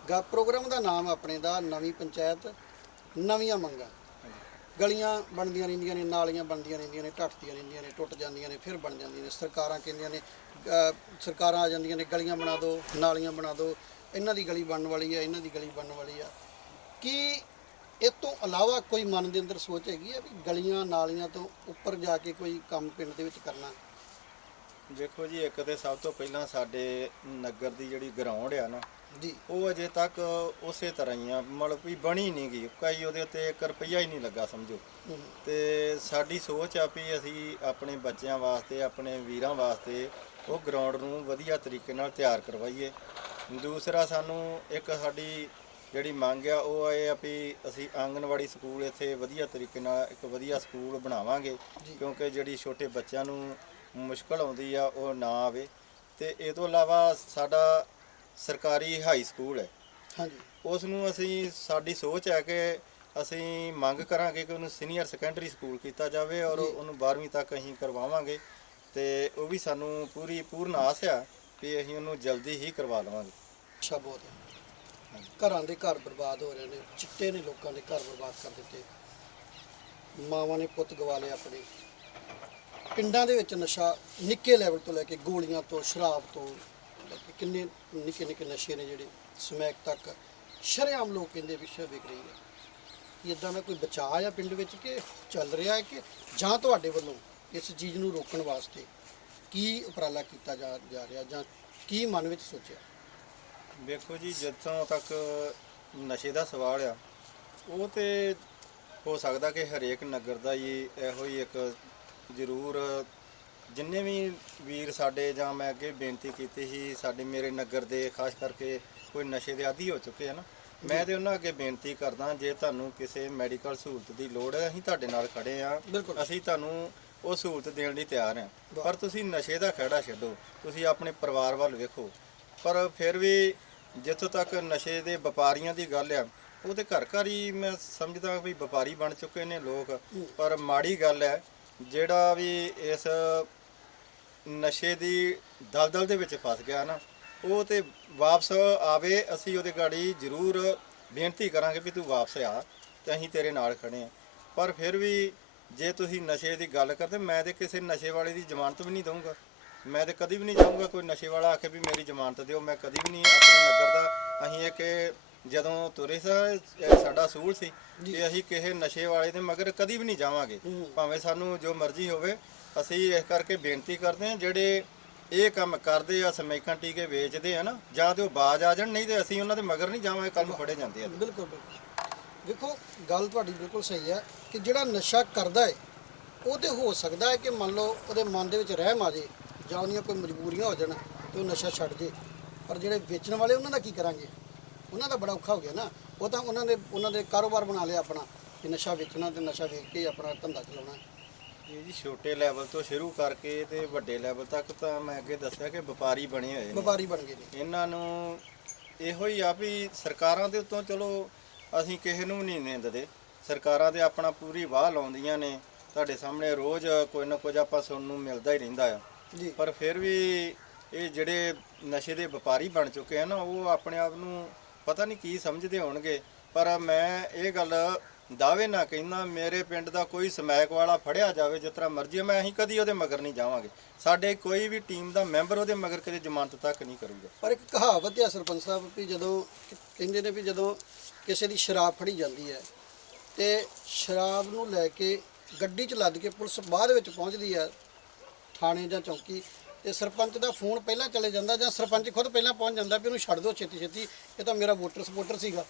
ਗਾ ਪ੍ਰੋਗਰਾਮ ਦਾ ਨਾਮ ਆਪਣੇ ਦਾ ਨਵੀਂ ਪੰਚਾਇਤ ਨਵੀਆਂ ਮੰਗਾਂ। ਗਲੀਆਂ ਬਣਦੀਆਂ ਰਹਿੰਦੀਆਂ ਨੇ ਨਾਲੀਆਂ ਬਣਦੀਆਂ ਰਹਿੰਦੀਆਂ ਨੇ ਟੱਟਦੀਆਂ ਰਹਿੰਦੀਆਂ ਨੇ ਟੁੱਟ ਜਾਂਦੀਆਂ ਨੇ ਫਿਰ ਬਣ ਜਾਂਦੀਆਂ ਨੇ। ਸਰਕਾਰਾਂ ਕਹਿੰਦੀਆਂ ਨੇ ਅਹ, ਸਰਕਾਰਾਂ ਆ ਜਾਂਦੀਆਂ ਨੇ ਗਲੀਆਂ ਬਣਾ ਦਿਓ ਨਾਲੀਆਂ ਬਣਾ ਦਿਓ ਇਹਨਾਂ ਦੀ ਗਲੀ ਬਣਨ ਵਾਲੀ ਆ ਇਹਨਾਂ ਦੀ ਗਲੀ ਬਣਨ ਵਾਲੀ ਆ। ਕੀ ਇਹ ਤੋਂ ਇਲਾਵਾ ਕੋਈ ਮਨ ਦੇ ਅੰਦਰ ਸੋਚ ਹੈਗੀ ਹੈ ਵੀ ਗਲੀਆਂ ਨਾਲੀਆਂ ਤੋਂ ਉੱਪਰ ਜਾ ਕੇ ਕੋਈ ਕੰਮ ਪਿੰਡ ਦੇ ਵਿੱਚ ਕਰਨਾ? ਦੇਖੋ ਜੀ ਇੱਕ ਤੇ ਸਭ ਤੋਂ ਪਹਿਲਾਂ ਸਾਡੇ ਨਗਰ ਦੀ ਜਿਹੜੀ ਗਰਾਊਂਡ ਆ ਨਾ ਜੀ। ਉਹ ਅਜੇ ਤੱਕ ਉਸੇ ਤਰ੍ਹਾਂ ਹੀ ਆ ਮਤਲਬ ਵੀ ਬਣੀ ਨਹੀਂ ਗਈ। ਕਈ ਉਹਦੇ ਉੱਤੇ 1 ਰੁਪਈਆ ਹੀ ਨਹੀਂ ਲੱਗਾ ਸਮਝੋ। ਤੇ ਸਾਡੀ ਸੋਚ ਆ ਵੀ ਅਸੀਂ ਆਪਣੇ ਬੱਚਿਆਂ ਵਾਸਤੇ ਆਪਣੇ ਵੀਰਾਂ ਵਾਸਤੇ ਉਹ ਗਰਾਊਂਡ ਨੂੰ ਵਧੀਆ ਤਰੀਕੇ ਨਾਲ ਤਿਆਰ ਕਰਵਾਈਏ। ਦੂਸਰਾ ਸਾਨੂੰ ਇੱਕ ਸਾਡੀ ਜਿਹੜੀ ਮੰਗ ਆ ਉਹ ਇਹ ਆ ਵੀ ਅਸੀਂ ਆਂਗਨਵਾੜੀ ਸਕੂਲ ਇੱਥੇ ਵਧੀਆ ਤਰੀਕੇ ਨਾਲ ਇੱਕ ਵਧੀਆ ਸਕੂਲ ਬਣਾਵਾਂਗੇ। ਕਿਉਂਕਿ ਜਿਹੜੀ ਛੋਟੇ ਬੱਚਿਆਂ ਨੂੰ ਮੁਸ਼ਕਲ ਆਉਂਦੀ ਆ ਉਹ ਨਾ ਆਵੇ। ਤੇ ਇਹ ਤੋਂ ਇਲਾਵਾ ਸਾਡਾ ਸਰਕਾਰੀ ਹਾਈ ਸਕੂਲ ਹੈ। ਹਾਂਜੀ। ਉਸ ਨੂੰ ਅਸੀਂ ਸਾਡੀ ਸੋਚ ਹੈ ਕਿ ਅਸੀਂ ਮੰਗ ਕਰਾਂਗੇ ਕਿ ਉਹਨੂੰ ਸੀਨੀਅਰ ਸੈਕੰਡਰੀ ਸਕੂਲ ਕੀਤਾ ਜਾਵੇ ਔਰ। ਉਹਨੂੰ 12ਵੀਂ ਤੱਕ ਅਸੀਂ ਕਰਵਾਵਾਂਗੇ। ਤੇ ਉਹ ਵੀ ਸਾਨੂੰ ਪੂਰੀ ਪੂਰਨ ਆਸ ਆ ਕਿ ਅਸੀਂ ਉਹਨੂੰ ਜਲਦੀ ਹੀ ਕਰਵਾ ਲਵਾਂਗੇ। ਅੱਛਾ ਬਹੁਤ ਹੈ ਘਰਾਂ ਦੇ ਘਰ ਬਰਬਾਦ ਹੋ ਰਹੇ ਨੇ, ਚਿੱਟੇ ਨੇ ਲੋਕਾਂ ਦੇ ਘਰ ਬਰਬਾਦ ਕਰ ਦਿੱਤੇ। ਮਾਵਾਂ ਨੇ ਪੁੱਤ ਗਵਾ ਲਏ ਆਪਣੇ। ਪਿੰਡਾਂ ਦੇ ਵਿੱਚ ਨਸ਼ਾ ਨਿੱਕੇ ਲੈਵਲ ਤੋਂ ਲੈ ਕੇ ਗੋਲੀਆਂ ਤੋਂ, ਸ਼ਰਾਬ ਤੋਂ ਲੈ ਕੇ ਕਿੰਨੇ ਨਿੱਕੇ ਨਿੱਕੇ ਨਸ਼ੇ ਨੇ ਜਿਹੜੇ ਸਮੈਕ ਤੱਕ ਸ਼ਰੇਆਮ ਲੋਕ ਕਹਿੰਦੇ ਵਿਸ਼ੇ ਵਿਕ ਰਹੀ ਹੈ ਇਦਾਂ ਦਾ ਕੋਈ ਬਚਾਅ ਆ ਪਿੰਡ ਵਿੱਚ ਕਿ ਚੱਲ ਰਿਹਾ ਹੈ ਕਿ ਜਾਂ ਤੁਹਾਡੇ ਵੱਲੋਂ ਇਸ ਚੀਜ਼ ਨੂੰ ਰੋਕਣ ਵਾਸਤੇ ਕੀ ਉਪਰਾਲਾ ਕੀਤਾ ਜਾ ਜਾ ਰਿਹਾ ਜਾਂ ਕੀ ਮਨ ਵਿੱਚ ਸੋਚਿਆ? ਵੇਖੋ ਜੀ ਜਿੱਥੋਂ ਤੱਕ ਨਸ਼ੇ ਦਾ ਸਵਾਲ ਆ ਉਹ ਤੇ ਹੋ ਸਕਦਾ ਕਿ ਹਰੇਕ ਨਗਰ ਦਾ ਹੀ ਇਹੋ ਹੀ ਇੱਕ ਜ਼ਰੂਰ ਜਿੰਨੇ ਵੀ ਵੀਰ ਸਾਡੇ ਜਾਂ ਮੈਂ ਅੱਗੇ ਬੇਨਤੀ ਕੀਤੀ ਸੀ ਸਾਡੇ ਮੇਰੇ ਨਗਰ ਦੇ ਖਾਸ ਕਰਕੇ ਕੋਈ ਨਸ਼ੇ ਦੇ ਆਦੀ ਹੋ ਚੁੱਕੇ ਆ ਨਾ ਮੈਂ ਤੇ ਉਹਨਾਂ ਅੱਗੇ ਬੇਨਤੀ ਕਰਦਾ ਜੇ ਤੁਹਾਨੂੰ ਕਿਸੇ ਮੈਡੀਕਲ ਸਹੂਲਤ ਦੀ ਲੋੜ ਹੈ ਅਸੀਂ ਤੁਹਾਡੇ ਨਾਲ ਖੜੇ ਆ। ਅਸੀਂ ਤੁਹਾਨੂੰ ਉਹ ਸਹੂਲਤ ਦੇਣ ਲਈ ਤਿਆਰ ਵਾਹ। ਪਰ ਤੁਸੀਂ ਨਸ਼ੇ ਦਾ ਖਹਿੜਾ ਛੱਡੋ ਤੁਸੀਂ ਆਪਣੇ ਪਰਿਵਾਰ ਵੱਲ ਵੇਖੋ ਪਰ ਫਿਰ ਵੀ ਜਿੱਥੋਂ ਤੱਕ ਨਸ਼ੇ ਦੇ ਵਪਾਰੀਆਂ ਦੀ ਗੱਲ ਆ, ਉਹ ਤੇ ਘਰ ਘਰ ਹੀ ਮੈਂ ਸਮਝਦਾ ਵੀ ਵਪਾਰੀ ਬਣ ਚੁੱਕੇ ਨੇ ਲੋਕ। ਪਰ ਮਾੜੀ ਗੱਲ ਹੈ, ਜਿਹੜਾ ਵੀ ਇਸ ਨਸ਼ੇ ਦੀ ਦਲਦਲ ਦੇ ਵਿੱਚ ਫਸ ਗਿਆ ਨਾ, ਉਹ ਤੇ ਵਾਪਸ ਆਵੇ, ਅਸੀਂ ਉਹਦੇ ਗਾੜੀ ਜ਼ਰੂਰ ਬੇਨਤੀ ਕਰਾਂਗੇ ਵੀ ਤੂੰ ਵਾਪਸ ਆ, ਤੇ ਅਸੀਂ ਤੇਰੇ ਨਾਲ ਖੜੇ ਆ। ਪਰ ਫਿਰ ਵੀ ਜੇ ਤੁਸੀਂ ਨਸ਼ੇ ਦੀ ਗੱਲ ਕਰਦੇ, ਮੈਂ ਤੇ ਕਿਸੇ ਨਸ਼ੇ ਵਾਲੇ ਦੀ ਜ਼ਮਾਨਤ ਵੀ ਨਹੀਂ ਦਊਂਗਾ। ਮੈਂ ਤੇ ਕਦੀ ਵੀ ਨਹੀਂ ਜਾਊਂਗਾ ਕੋਈ ਨਸ਼ੇ ਵਾਲਾ ਆਖੇ ਵੀ ਮੇਰੀ ਜ਼ਮਾਨਤ ਦਿਓ ਮੈਂ ਕਦੀ ਵੀ ਨਹੀਂ ਆਪਣੇ ਨਗਰ ਦਾ। ਅਸੀਂ ਇੱਕ ਜਦੋਂ ਤੁਰੇ ਸਾਂ ਇਹ ਸਾਡਾ ਸੂਲ ਸੀ ਕਿ ਅਸੀਂ ਕਿਸੇ ਨਸ਼ੇ ਵਾਲੇ ਦੇ ਮਗਰ ਕਦੀ ਵੀ ਨਹੀਂ ਜਾਵਾਂਗੇ। ਭਾਵੇਂ ਸਾਨੂੰ ਜੋ ਮਰਜ਼ੀ ਹੋਵੇ ਅਸੀਂ ਇਸ ਕਰਕੇ ਬੇਨਤੀ ਕਰਦੇ ਹਾਂ ਜਿਹੜੇ ਇਹ ਕੰਮ ਕਰਦੇ ਆ ਸਮੈਕਾਂ ਟੀਕੇ ਵੇਚਦੇ ਆ ਨਾ ਜਾਂ ਤੇ ਉਹ ਬਾਜ ਆ ਜਾਣ ਨਹੀਂ ਤੇ ਅਸੀਂ ਉਹਨਾਂ ਦੇ ਮਗਰ ਨਹੀਂ ਜਾਵਾਂਗੇ ਕੱਲ ਨੂੰ ਫੜੇ ਜਾਂਦੇ ਆ। ਬਿਲਕੁਲ ਬਿਲਕੁਲ। ਦੇਖੋ ਗੱਲ ਤੁਹਾਡੀ ਬਿਲਕੁਲ ਸਹੀ ਹੈ ਕਿ ਜਿਹੜਾ ਨਸ਼ਾ ਕਰਦਾ ਹੈ ਉਹ ਤੇ ਹੋ ਸਕਦਾ ਹੈ ਕਿ ਮੰਨ ਲਓ ਉਹਦੇ ਮਨ ਦੇ ਵਿੱਚ ਰਹਿਮ ਆ ਜੇ। ਜਾਂ ਉਹਦੀਆਂ ਕੋਈ ਮਜਬੂਰੀਆਂ ਹੋ ਜਾਣ ਤੇ ਉਹ ਨਸ਼ਾ ਛੱਡ ਜੇ। ਪਰ ਜਿਹੜੇ ਵੇਚਣ ਵਾਲੇ ਉਹਨਾਂ ਦਾ ਕੀ ਕਰਾਂਗੇ? ਉਹਨਾਂ ਦਾ ਬੜਾ ਔਖਾ ਹੋ ਗਿਆ ਨਾ। ਉਹ ਤਾਂ ਉਹਨਾਂ ਦੇ ਉਹਨਾਂ ਦੇ ਕਾਰੋਬਾਰ ਬਣਾ ਲਿਆ ਆਪਣਾ। ਕਿ ਨਸ਼ਾ ਵੇਚਣਾ ਤੇ ਨਸ਼ਾ ਵੇਚ ਕੇ ਆਪਣਾ ਧੰਦਾ ਚਲਾਉਣਾ। ਇਹ ਜੀ ਛੋਟੇ ਲੈਵਲ ਤੋਂ ਸ਼ੁਰੂ ਕਰਕੇ ਤੇ ਵੱਡੇ ਲੈਵਲ ਤੱਕ ਤਾਂ ਮੈਂ ਅੱਗੇ ਦੱਸਿਆ ਕਿ ਵਪਾਰੀ ਬਣੇ ਹੋਏ ਨੇ। ਵਪਾਰੀ ਬਣ ਗਏ ਨੇ। ਇਹਨਾਂ ਨੂੰ ਇਹੋ ਹੀ ਆ ਵੀ ਸਰਕਾਰਾਂ ਦੇ ਉੱਤੋਂ ਚਲੋ ਅਸੀਂ ਕਿਸੇ ਨੂੰ ਨਹੀਂ ਨਿੰਦਦੇ। ਸਰਕਾਰਾਂ ਦੇ ਆਪਣਾ ਪੂਰੀ ਵਾਹ ਲਾਉਂਦੀਆਂ ਨੇ। ਤੁਹਾਡੇ ਸਾਹਮਣੇ ਰੋਜ਼ ਕੋਈ ਨਾ ਕੁਝ ਆਪਾਂ ਸੁਣਨ ਨੂੰ ਮਿਲਦਾ ਹੀ ਰਹਿੰਦਾ ਆ। ਜੀ। ਪਰ ਫਿਰ ਵੀ ਇਹ ਜਿਹੜੇ ਨਸ਼ੇ ਦੇ ਵਪਾਰੀ ਬਣ ਚੁੱਕੇ ਆ ਨਾ ਉਹ ਆਪਣੇ ਆਪ ਨੂੰ ਪਤਾ ਨਹੀਂ ਕੀ ਸਮਝਦੇ ਹੋਣਗੇ। ਪਰ ਮੈਂ ਇਹ ਗੱਲ ਦਾਅਵੇ ਨਾ ਕਹਿੰਦਾ ਮੇਰੇ ਪਿੰਡ ਦਾ ਕੋਈ ਸਮੈਕ ਵਾਲਾ ਫੜਿਆ ਜਾਵੇ ਜਿਸ ਤਰ੍ਹਾਂ ਮਰਜ਼ੀ ਹੈ, ਮੈਂ ਅਸੀਂ ਕਦੀ ਉਹਦੇ ਮਗਰ ਨਹੀਂ ਜਾਵਾਂਗੇ। ਸਾਡੇ ਕੋਈ ਵੀ ਟੀਮ ਦਾ ਮੈਂਬਰ ਉਹਦੇ ਮਗਰ ਕਦੇ ਜ਼ਮਾਨਤ ਤੱਕ ਨਹੀਂ ਕਰੂਗਾ। ਪਰ ਇੱਕ ਕਹਾਵਤ ਹੈ ਸਰਪੰਚ ਸਾਹਿਬ ਵੀ ਜਦੋਂ ਕਹਿੰਦੇ ਨੇ ਵੀ ਜਦੋਂ ਕਿਸੇ ਦੀ ਸ਼ਰਾਬ ਫੜੀ ਜਾਂਦੀ ਹੈ ਤੇ ਸ਼ਰਾਬ ਨੂੰ ਲੈ ਕੇ ਗੱਡੀ 'ਚ ਲੱਦ ਕੇ ਪੁਲਿਸ ਬਾਅਦ ਵਿੱਚ ਪਹੁੰਚਦੀ ਹੈ ਥਾਣੇ ਜਾਂ ਚੌਂਕੀ ਤੇ ਸਰਪੰਚ ਦਾ ਫੋਨ ਪਹਿਲਾਂ ਚਲੇ ਜਾਂਦਾ ਜਾਂ ਸਰਪੰਚ ਖੁਦ ਪਹਿਲਾਂ ਪਹੁੰਚ ਜਾਂਦਾ ਵੀ ਉਹਨੂੰ ਛੱਡ ਦਿਓ ਛੇਤੀ ਛੇਤੀ ਇਹ ਤਾਂ ਮੇਰਾ ਵੋਟਰ ਸਪੋਰਟਰ ਸੀਗਾ।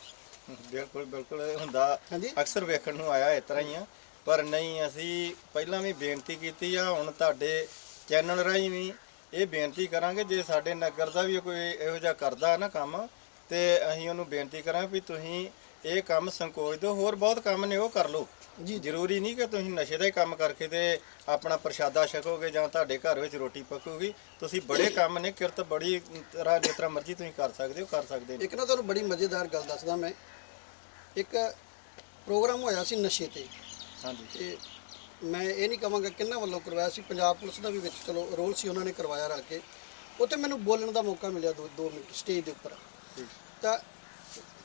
ਬਿਲਕੁਲ ਬਿਲਕੁਲ ਇਹ ਹੁੰਦਾ ਹਾਂਜੀ। ਅਕਸਰ ਵੇਖਣ ਨੂੰ ਆਇਆ ਇਸ ਤਰ੍ਹਾਂ ਹੀ ਆ। ਪਰ ਨਹੀਂ ਅਸੀਂ ਪਹਿਲਾਂ ਵੀ ਬੇਨਤੀ ਕੀਤੀ ਆ ਹੁਣ ਤੁਹਾਡੇ ਚੈਨਲ ਰਾਹੀਂ ਵੀ ਇਹ ਬੇਨਤੀ ਕਰਾਂਗੇ ਜੇ ਸਾਡੇ ਨਗਰ ਦਾ ਵੀ ਕੋਈ ਇਹੋ ਜਿਹਾ ਕਰਦਾ ਹੈ ਨਾ ਕੰਮ ਤੇ ਅਸੀਂ ਉਹਨੂੰ ਬੇਨਤੀ ਕਰਾਂਗੇ ਵੀ ਤੁਸੀਂ ਇਹ ਕੰਮ ਸੰਕੋਚ ਦਿਓ ਹੋਰ ਬਹੁਤ ਕੰਮ ਨੇ ਉਹ ਕਰ ਲਓ। ਜੀ। ਜ਼ਰੂਰੀ ਨਹੀਂ ਕਿ ਤੁਸੀਂ ਨਸ਼ੇ ਦਾ ਹੀ ਕੰਮ ਕਰਕੇ ਤੇ ਆਪਣਾ ਪ੍ਰਸ਼ਾਦਾ ਛਕੋਗੇ ਜਾਂ ਤੁਹਾਡੇ ਘਰ ਵਿੱਚ ਰੋਟੀ ਪੱਕੂਗੀ। ਤੁਸੀਂ ਬੜੇ ਕੰਮ ਨੇ ਕਿਰਤ ਬੜੀ ਤਰ੍ਹਾਂ ਜਿਸ ਤਰ੍ਹਾਂ ਮਰਜ਼ੀ ਤੁਸੀਂ ਕਰ ਸਕਦੇ ਹੋ ਕਰ ਸਕਦੇ ਨੇ। ਇੱਕ ਨਾ ਤੁਹਾਨੂੰ ਬੜੀ ਮਜ਼ੇਦਾਰ ਗੱਲ ਦੱਸਦਾ ਮੈਂ। ਇੱਕ ਪ੍ਰੋਗਰਾਮ ਹੋਇਆ ਸੀ ਨਸ਼ੇ ਤੇ। ਹਾਂਜੀ। ਤੇ ਮੈਂ ਇਹ ਨਹੀਂ ਕਹਾਂਗਾ ਕਿੰਨਾ ਵੱਲੋਂ ਕਰਵਾਇਆ ਸੀ। ਪੰਜਾਬ ਪੁਲਿਸ ਦਾ ਵੀ ਵਿੱਚ ਚਲੋ ਰੋਲ ਸੀ ਉਹਨਾਂ ਨੇ ਕਰਵਾਇਆ ਰਲ ਕੇ। ਉੱਥੇ ਮੈਨੂੰ ਬੋਲਣ ਦਾ ਮੌਕਾ ਮਿਲਿਆ ਦੋ ਮਿੰਟ ਸਟੇਜ ਦੇ ਉੱਪਰ। ਤਾਂ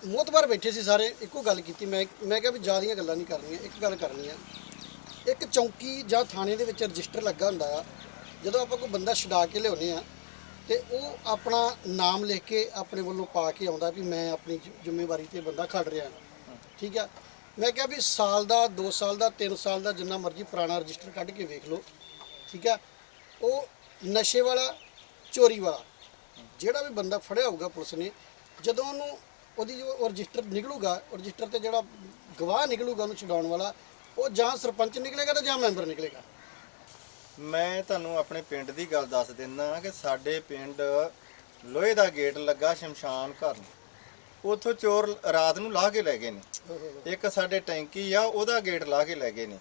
ਮੋਤਬਾਰ ਬੈਠੇ ਸੀ ਸਾਰੇ, ਇੱਕੋ ਗੱਲ ਕੀਤੀ, ਮੈਂ ਮੈਂ ਕਿਹਾ ਵੀ ਜ਼ਿਆਦੀਆਂ ਗੱਲਾਂ ਨਹੀਂ ਕਰਨੀਆਂ, ਇੱਕ ਗੱਲ ਕਰਨੀ ਆ। ਇੱਕ ਚੌਂਕੀ ਜਾਂ ਥਾਣੇ ਦੇ ਵਿੱਚ ਰਜਿਸਟਰ ਲੱਗਾ ਹੁੰਦਾ ਆ, ਜਦੋਂ ਆਪਾਂ ਕੋਈ ਬੰਦਾ ਛਡਾ ਕੇ ਲਿਆਉਂਦੇ ਆ, ਤੇ ਉਹ ਆਪਣਾ ਨਾਮ ਲਿਖ ਕੇ ਆਪਣੇ ਵੱਲੋਂ ਪਾ ਕੇ ਆਉਂਦਾ ਵੀ ਮੈਂ ਆਪਣੀ ਜ਼ਿੰਮੇਵਾਰੀ ਤੇ ਬੰਦਾ ਖੜ ਰਿਹਾ। ਠੀਕ ਆ? ਮੈਂ ਕਿਹਾ ਵੀ ਸਾਲ ਦਾ 2 ਸਾਲ ਦਾ 3 ਸਾਲ ਦਾ ਜਿੰਨਾ ਮਰਜ਼ੀ ਪੁਰਾਣਾ ਰਜਿਸਟਰ ਕੱਢ ਕੇ ਵੇਖ ਲਓ। ਠੀਕ ਆ? ਉਹ ਨਸ਼ੇ ਵਾਲਾ, ਚੋਰੀ ਵਾਲਾ, ਜਿਹੜਾ ਵੀ ਬੰਦਾ ਫੜਿਆ ਹੋਊਗਾ ਪੁਲਿਸ ਨੇ, ਜਦੋਂ ਉਹਨੂੰ ਉਹਦੀ ਜੋ ਰਜਿਸਟਰ ਨਿਕਲੂਗਾ ਰਜਿਸਟਰ ਤੇ ਜਿਹੜਾ ਗਵਾਹ ਨਿਕਲੂਗਾ ਉਹਨੂੰ ਛਡਾਉਣ ਵਾਲਾ ਉਹ ਜਾਂ ਸਰਪੰਚ ਨਿਕਲੇਗਾ ਤੇ ਜਾਂ ਮੈਂਬਰ ਨਿਕਲੇਗਾ? ਮੈਂ ਤੁਹਾਨੂੰ ਆਪਣੇ ਪਿੰਡ ਦੀ ਗੱਲ ਦੱਸ ਦਿੰਦਾ ਕਿ ਸਾਡੇ ਪਿੰਡ ਲੋਹੇ ਦਾ ਗੇਟ ਲੱਗਾ ਸ਼ਮਸ਼ਾਨ ਘਰ ਨੂੰ। ਉੱਥੋਂ ਚੋਰ ਰਾਤ ਨੂੰ ਲਾਹ ਕੇ ਲੈ ਗਏ ਨੇ। ਇੱਕ ਸਾਡੇ ਟੈਂਕੀ ਆ ਉਹਦਾ ਗੇਟ ਲਾ ਕੇ ਲੈ ਗਏ ਨੇ।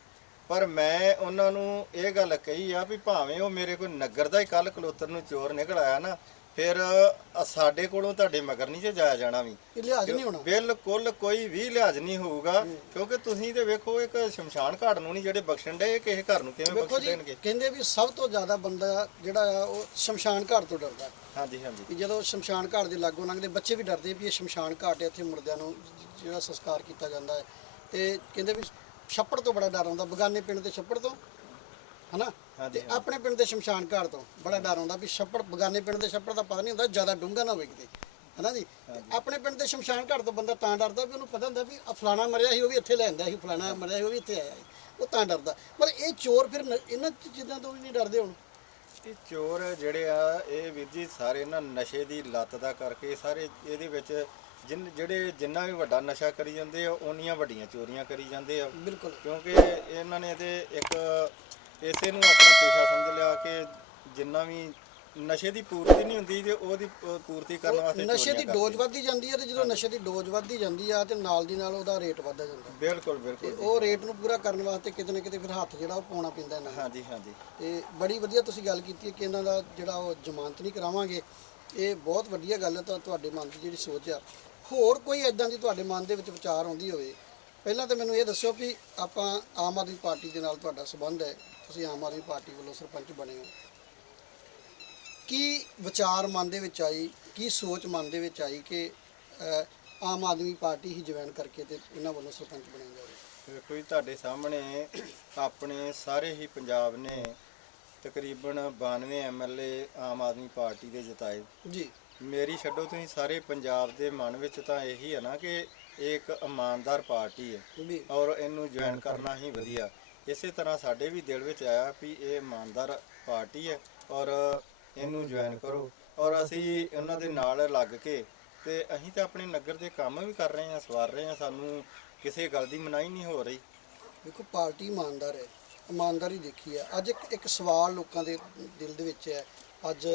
ਪਰ ਮੈਂ ਉਹਨਾਂ ਨੂੰ ਇਹ ਗੱਲ ਕਹੀ ਆ ਵੀ ਭਾਵੇਂ ਉਹ ਮੇਰੇ ਕੋਈ ਨਗਰ ਦਾ ਹੀ ਕੱਲ ਕਲੋਤਰ ਨੂੰ ਚੋਰ ਨਿਕਲ ਆਇਆ ਨਾ ਫਿਰ ਸਾਡੇ ਕੋਲੋਂ ਤੁਹਾਡੇ ਮਗਰ ਨਹੀਂ ਜੇ ਜਾਇਆ ਜਾਣਾ ਵੀ। ਇਹ ਲਿਹਾਜ਼ ਨਹੀਂ ਹੋਣਾ। ਬਿਲਕੁਲ ਕੋਈ ਵੀ ਲਿਹਾਜ਼ ਨਹੀਂ ਹੋਊਗਾ ਕਿਉਂਕਿ ਤੁਸੀਂ ਤੇ ਵੇਖੋ ਇੱਕ ਸ਼ਮਸ਼ਾਨ ਘਾਟ ਨੂੰ ਨਹੀਂ ਜਿਹੜੇ ਬਖਸ਼ਣ ਦੇ ਇਹ ਕਿਸੇ ਘਰ ਨੂੰ ਕਿਵੇਂ ਵੇਖੋ ਬਖਸ਼ ਜੀ ਦੇਣਗੇ? ਕਹਿੰਦੇ ਵੀ ਸਭ ਤੋਂ ਜ਼ਿਆਦਾ ਬੰਦਾ ਜਿਹੜਾ ਆ ਉਹ ਸ਼ਮਸ਼ਾਨ ਘਾਟ ਤੋਂ ਡਰਦਾ ਹਾਂਜੀ ਹਾਂਜੀ। ਵੀ ਜਦੋਂ ਸ਼ਮਸ਼ਾਨ ਘਾਟ ਦੇ ਲਾਗੋਂ ਲੰਘਦੇ ਬੱਚੇ ਵੀ ਡਰਦੇ ਵੀ ਇਹ ਸ਼ਮਸ਼ਾਨ ਘਾਟ ਹੈ ਇੱਥੇ ਮੁਰਦਿਆਂ ਨੂੰ ਜਿਹੜਾ ਸੰਸਕਾਰ ਕੀਤਾ ਜਾਂਦਾ ਹੈ। ਤੇ ਕਹਿੰਦੇ ਵੀ ਛੱਪੜ ਤੋਂ ਬੜਾ ਡਰ ਆਉਂਦਾ ਬਗਾਨੇ ਪਿੰਡ ਦੇ ਛੱਪੜ ਤੋਂ। ਹਨਾ? ਤੇ ਆਪਣੇ ਪਿੰਡ ਦੇ ਸ਼ਮਸ਼ਾਨ ਘਾਟ ਤੋਂ ਬੜਾ ਡਰ ਆਉਂਦਾ ਵੀ ਛੱਪੜ ਬਗਾਨੇ ਪਿੰਡ ਦੇ ਛੱਪੜ ਦਾ ਪਤਾ ਨਹੀਂ ਹੁੰਦਾ ਜ਼ਿਆਦਾ ਡੂੰਘਾ ਨਾ ਹੋਵੇ ਕਿਤੇ ਹਨਾ ਜੀ? ਆਪਣੇ ਪਿੰਡ ਦੇ ਸ਼ਮਸ਼ਾਨ ਘਾਟ ਤੋਂ ਬੰਦਾ ਤਾਂ ਡਰਦਾ ਵੀ ਉਹਨੂੰ ਪਤਾ ਹੁੰਦਾ ਵੀ ਆ ਫਲਾਣਾ ਮਰਿਆ ਸੀ ਉਹ ਵੀ ਇੱਥੇ ਲੈ ਆਂਦਾ ਸੀ ਫਲਾਣਾ ਮਰਿਆ ਸੀ ਉਹ ਵੀ ਇੱਥੇ ਆਇਆ ਸੀ। ਉਹ ਤਾਂ ਡਰਦਾ। ਪਰ ਇਹ ਚੋਰ ਫਿਰ ਨ- ਇਹਨਾਂ ਚੀਜ਼ਾਂ ਤੋਂ ਵੀ ਨਹੀਂ ਡਰਦੇ ਹੁਣ? ਇਹ ਚੋਰ ਜਿਹੜੇ ਆ ਇਹ ਵੀਰ ਜੀ ਸਾਰੇ ਨਾ ਨਸ਼ੇ ਦੀ ਲੱਤ ਦਾ ਕਰਕੇ ਸਾਰੇ ਇਹਦੇ ਵਿੱਚ ਜਿਨ ਜਿਹੜੇ ਜਿੰਨਾ ਵੀ ਵੱਡਾ ਨਸ਼ਾ ਕਰੀ ਜਾਂਦੇ ਆ ਓਨੀਆਂ ਵੱਡੀਆਂ ਚੋਰੀਆਂ ਕਰੀ ਜਾਂਦੇ ਆ। ਬਿਲਕੁਲ। ਕਿਉਂਕਿ ਇਹਨਾਂ ਨੇ ਤੇ ਇੱਕ ਇਸੇ ਨੂੰ ਆਪਣਾ ਪੇਸ਼ਾ ਸਮਝ ਲਿਆ ਕਿ ਜਿੰਨਾ ਵੀ ਨਸ਼ੇ ਦੀ ਪੂਰਤੀ ਨਹੀਂ ਹੁੰਦੀ ਤੇ ਉਹਦੀ ਪੂਰਤੀ ਕਰਨ ਵਾਸਤੇ ਨਸ਼ੇ ਦੀ ਚੋਰੀਆਂ ਡੋਜ਼। ਵੱਧਦੀ ਜਾਂਦੀ ਹੈ ਤੇ ਜਦੋਂ ਨਸ਼ੇ ਦੀ ਡੋਜ਼ ਵੱਧਦੀ ਜਾਂਦੀ ਆ ਤੇ ਨਾਲ ਦੀ ਨਾਲ ਉਹਦਾ ਰੇਟ ਵੱਧਦਾ ਜਾਂਦਾ। ਬਿਲਕੁਲ ਤੇ ਬਿਲਕੁਲ ਜੀ। ਉਹ ਰੇਟ ਨੂੰ ਪੂਰਾ ਕਰਨ ਵਾਸਤੇ ਕਿਤੇ ਨਾ ਕਿਤੇ ਫਿਰ ਹੱਥ ਜਿਹੜਾ ਉਹ ਪਾਉਣਾ ਪੈਂਦਾ ਇਹਨਾਂ ਨੂੰ। ਹਾਂਜੀ ਹਾਂਜੀ। ਤੇ ਬੜੀ ਵਧੀਆ ਤੁਸੀਂ ਗੱਲ ਕੀਤੀ ਹੈ ਕਿ ਇਹਨਾਂ ਦਾ ਜਿਹੜਾ ਉਹ ਜ਼ਮਾਨਤ ਨਹੀਂ ਕਰਾਵਾਂਗੇ। ਇਹ ਬਹੁਤ ਵਧੀਆ ਗੱਲ ਹੈ ਤਾਂ ਤੁਹਾਡੇ ਮਨ 'ਚ ਜਿਹੜੀ ਸੋਚ ਆ। ਹੋਰ ਕੋਈ ਐਦਾਂ ਦੀ ਤੁਹਾਡੇ ਮਨ ਦੇ ਵਿੱਚ ਵਿਚਾਰ ਆਉਂਦੀ ਹੋਵੇ? ਪਹਿਲਾਂ ਤਾਂ ਮੈਨੂੰ ਇਹ ਦੱਸਿਓ ਵੀ ਆਪਾਂ ਆਮ ਆਦਮੀ ਪਾਰਟੀ ਦੇ ਨਾਲ ਤੁਹਾਡਾ ਸੰਬੰਧ ਹੈ। ਤੁਸੀਂ ਆਮ ਆਦਮੀ ਪਾਰਟੀ ਵੱਲੋਂ ਸਰਪੰਚ ਬਣੇ ਹੋ। ਕੀ ਵਿਚਾਰ ਮਨ ਦੇ ਵਿੱਚ ਆਈ? ਕੀ ਸੋਚ ਮਨ ਦੇ ਵਿੱਚ ਆਈ ਕਿ ਆਮ ਆਦਮੀ ਪਾਰਟੀ ਹੀ ਜੁਆਇਨ ਕਰਕੇ ਤੇ ਇਹਨਾਂ ਵੱਲੋਂ ਸਰਪੰਚ ਬਣਿਆ ਜਾਵੇ? ਵੇਖੋ ਜੀ ਤੁਹਾਡੇ ਸਾਹਮਣੇ ਆਪਣੇ ਸਾਰੇ ਹੀ ਪੰਜਾਬ ਨੇ ਤਕਰੀਬਨ 92 ਐਮਐਲਏ ਆਮ ਆਦਮੀ ਪਾਰਟੀ ਦੇ ਜਿਤਾਏ। ਜੀ। ਮੇਰੀ ਛੱਡੋ ਤੁਸੀਂ ਸਾਰੇ ਪੰਜਾਬ ਦੇ ਮਨ ਵਿੱਚ ਤਾਂ ਇਹੀ ਹੈ ਨਾ ਕਿ ਇਹ ਇੱਕ ਇਮਾਨਦਾਰ ਪਾਰਟੀ ਹੈ ਔਰ ਇਹਨੂੰ ਜੁਆਇਨ ਕਰਨਾ ਹੀ ਵਧੀਆ। ਇਸੇ ਤਰ੍ਹਾਂ ਸਾਡੇ ਵੀ ਦਿਲ ਵਿੱਚ ਆਇਆ ਵੀ ਇਹ ਇਮਾਨਦਾਰ ਪਾਰਟੀ ਹੈ ਔਰ ਇਹਨੂੰ ਜੁਆਇਨ ਕਰੋ। ਔਰ ਅਸੀਂ ਉਹਨਾਂ ਦੇ ਨਾਲ ਲੱਗ ਕੇ ਤੇ ਅਸੀਂ ਤਾਂ ਆਪਣੇ ਨਗਰ ਦੇ ਕੰਮ ਵੀ ਕਰ ਰਹੇ ਹਾਂ, ਸਵਾਰ ਰਹੇ ਹਾਂ। ਸਾਨੂੰ ਕਿਸੇ ਗੱਲ ਦੀ ਮਨਾਹੀ ਨਹੀਂ ਹੋ ਰਹੀ। ਦੇਖੋ, ਪਾਰਟੀ ਇਮਾਨਦਾਰ ਹੈ। ਇਮਾਨਦਾਰੀ ਦੇਖੀ ਹੈ। ਅੱਜ ਇੱਕ ਇੱਕ ਸਵਾਲ ਲੋਕਾਂ ਦੇ ਦਿਲ ਦੇ ਵਿੱਚ ਹੈ। ਅੱਜ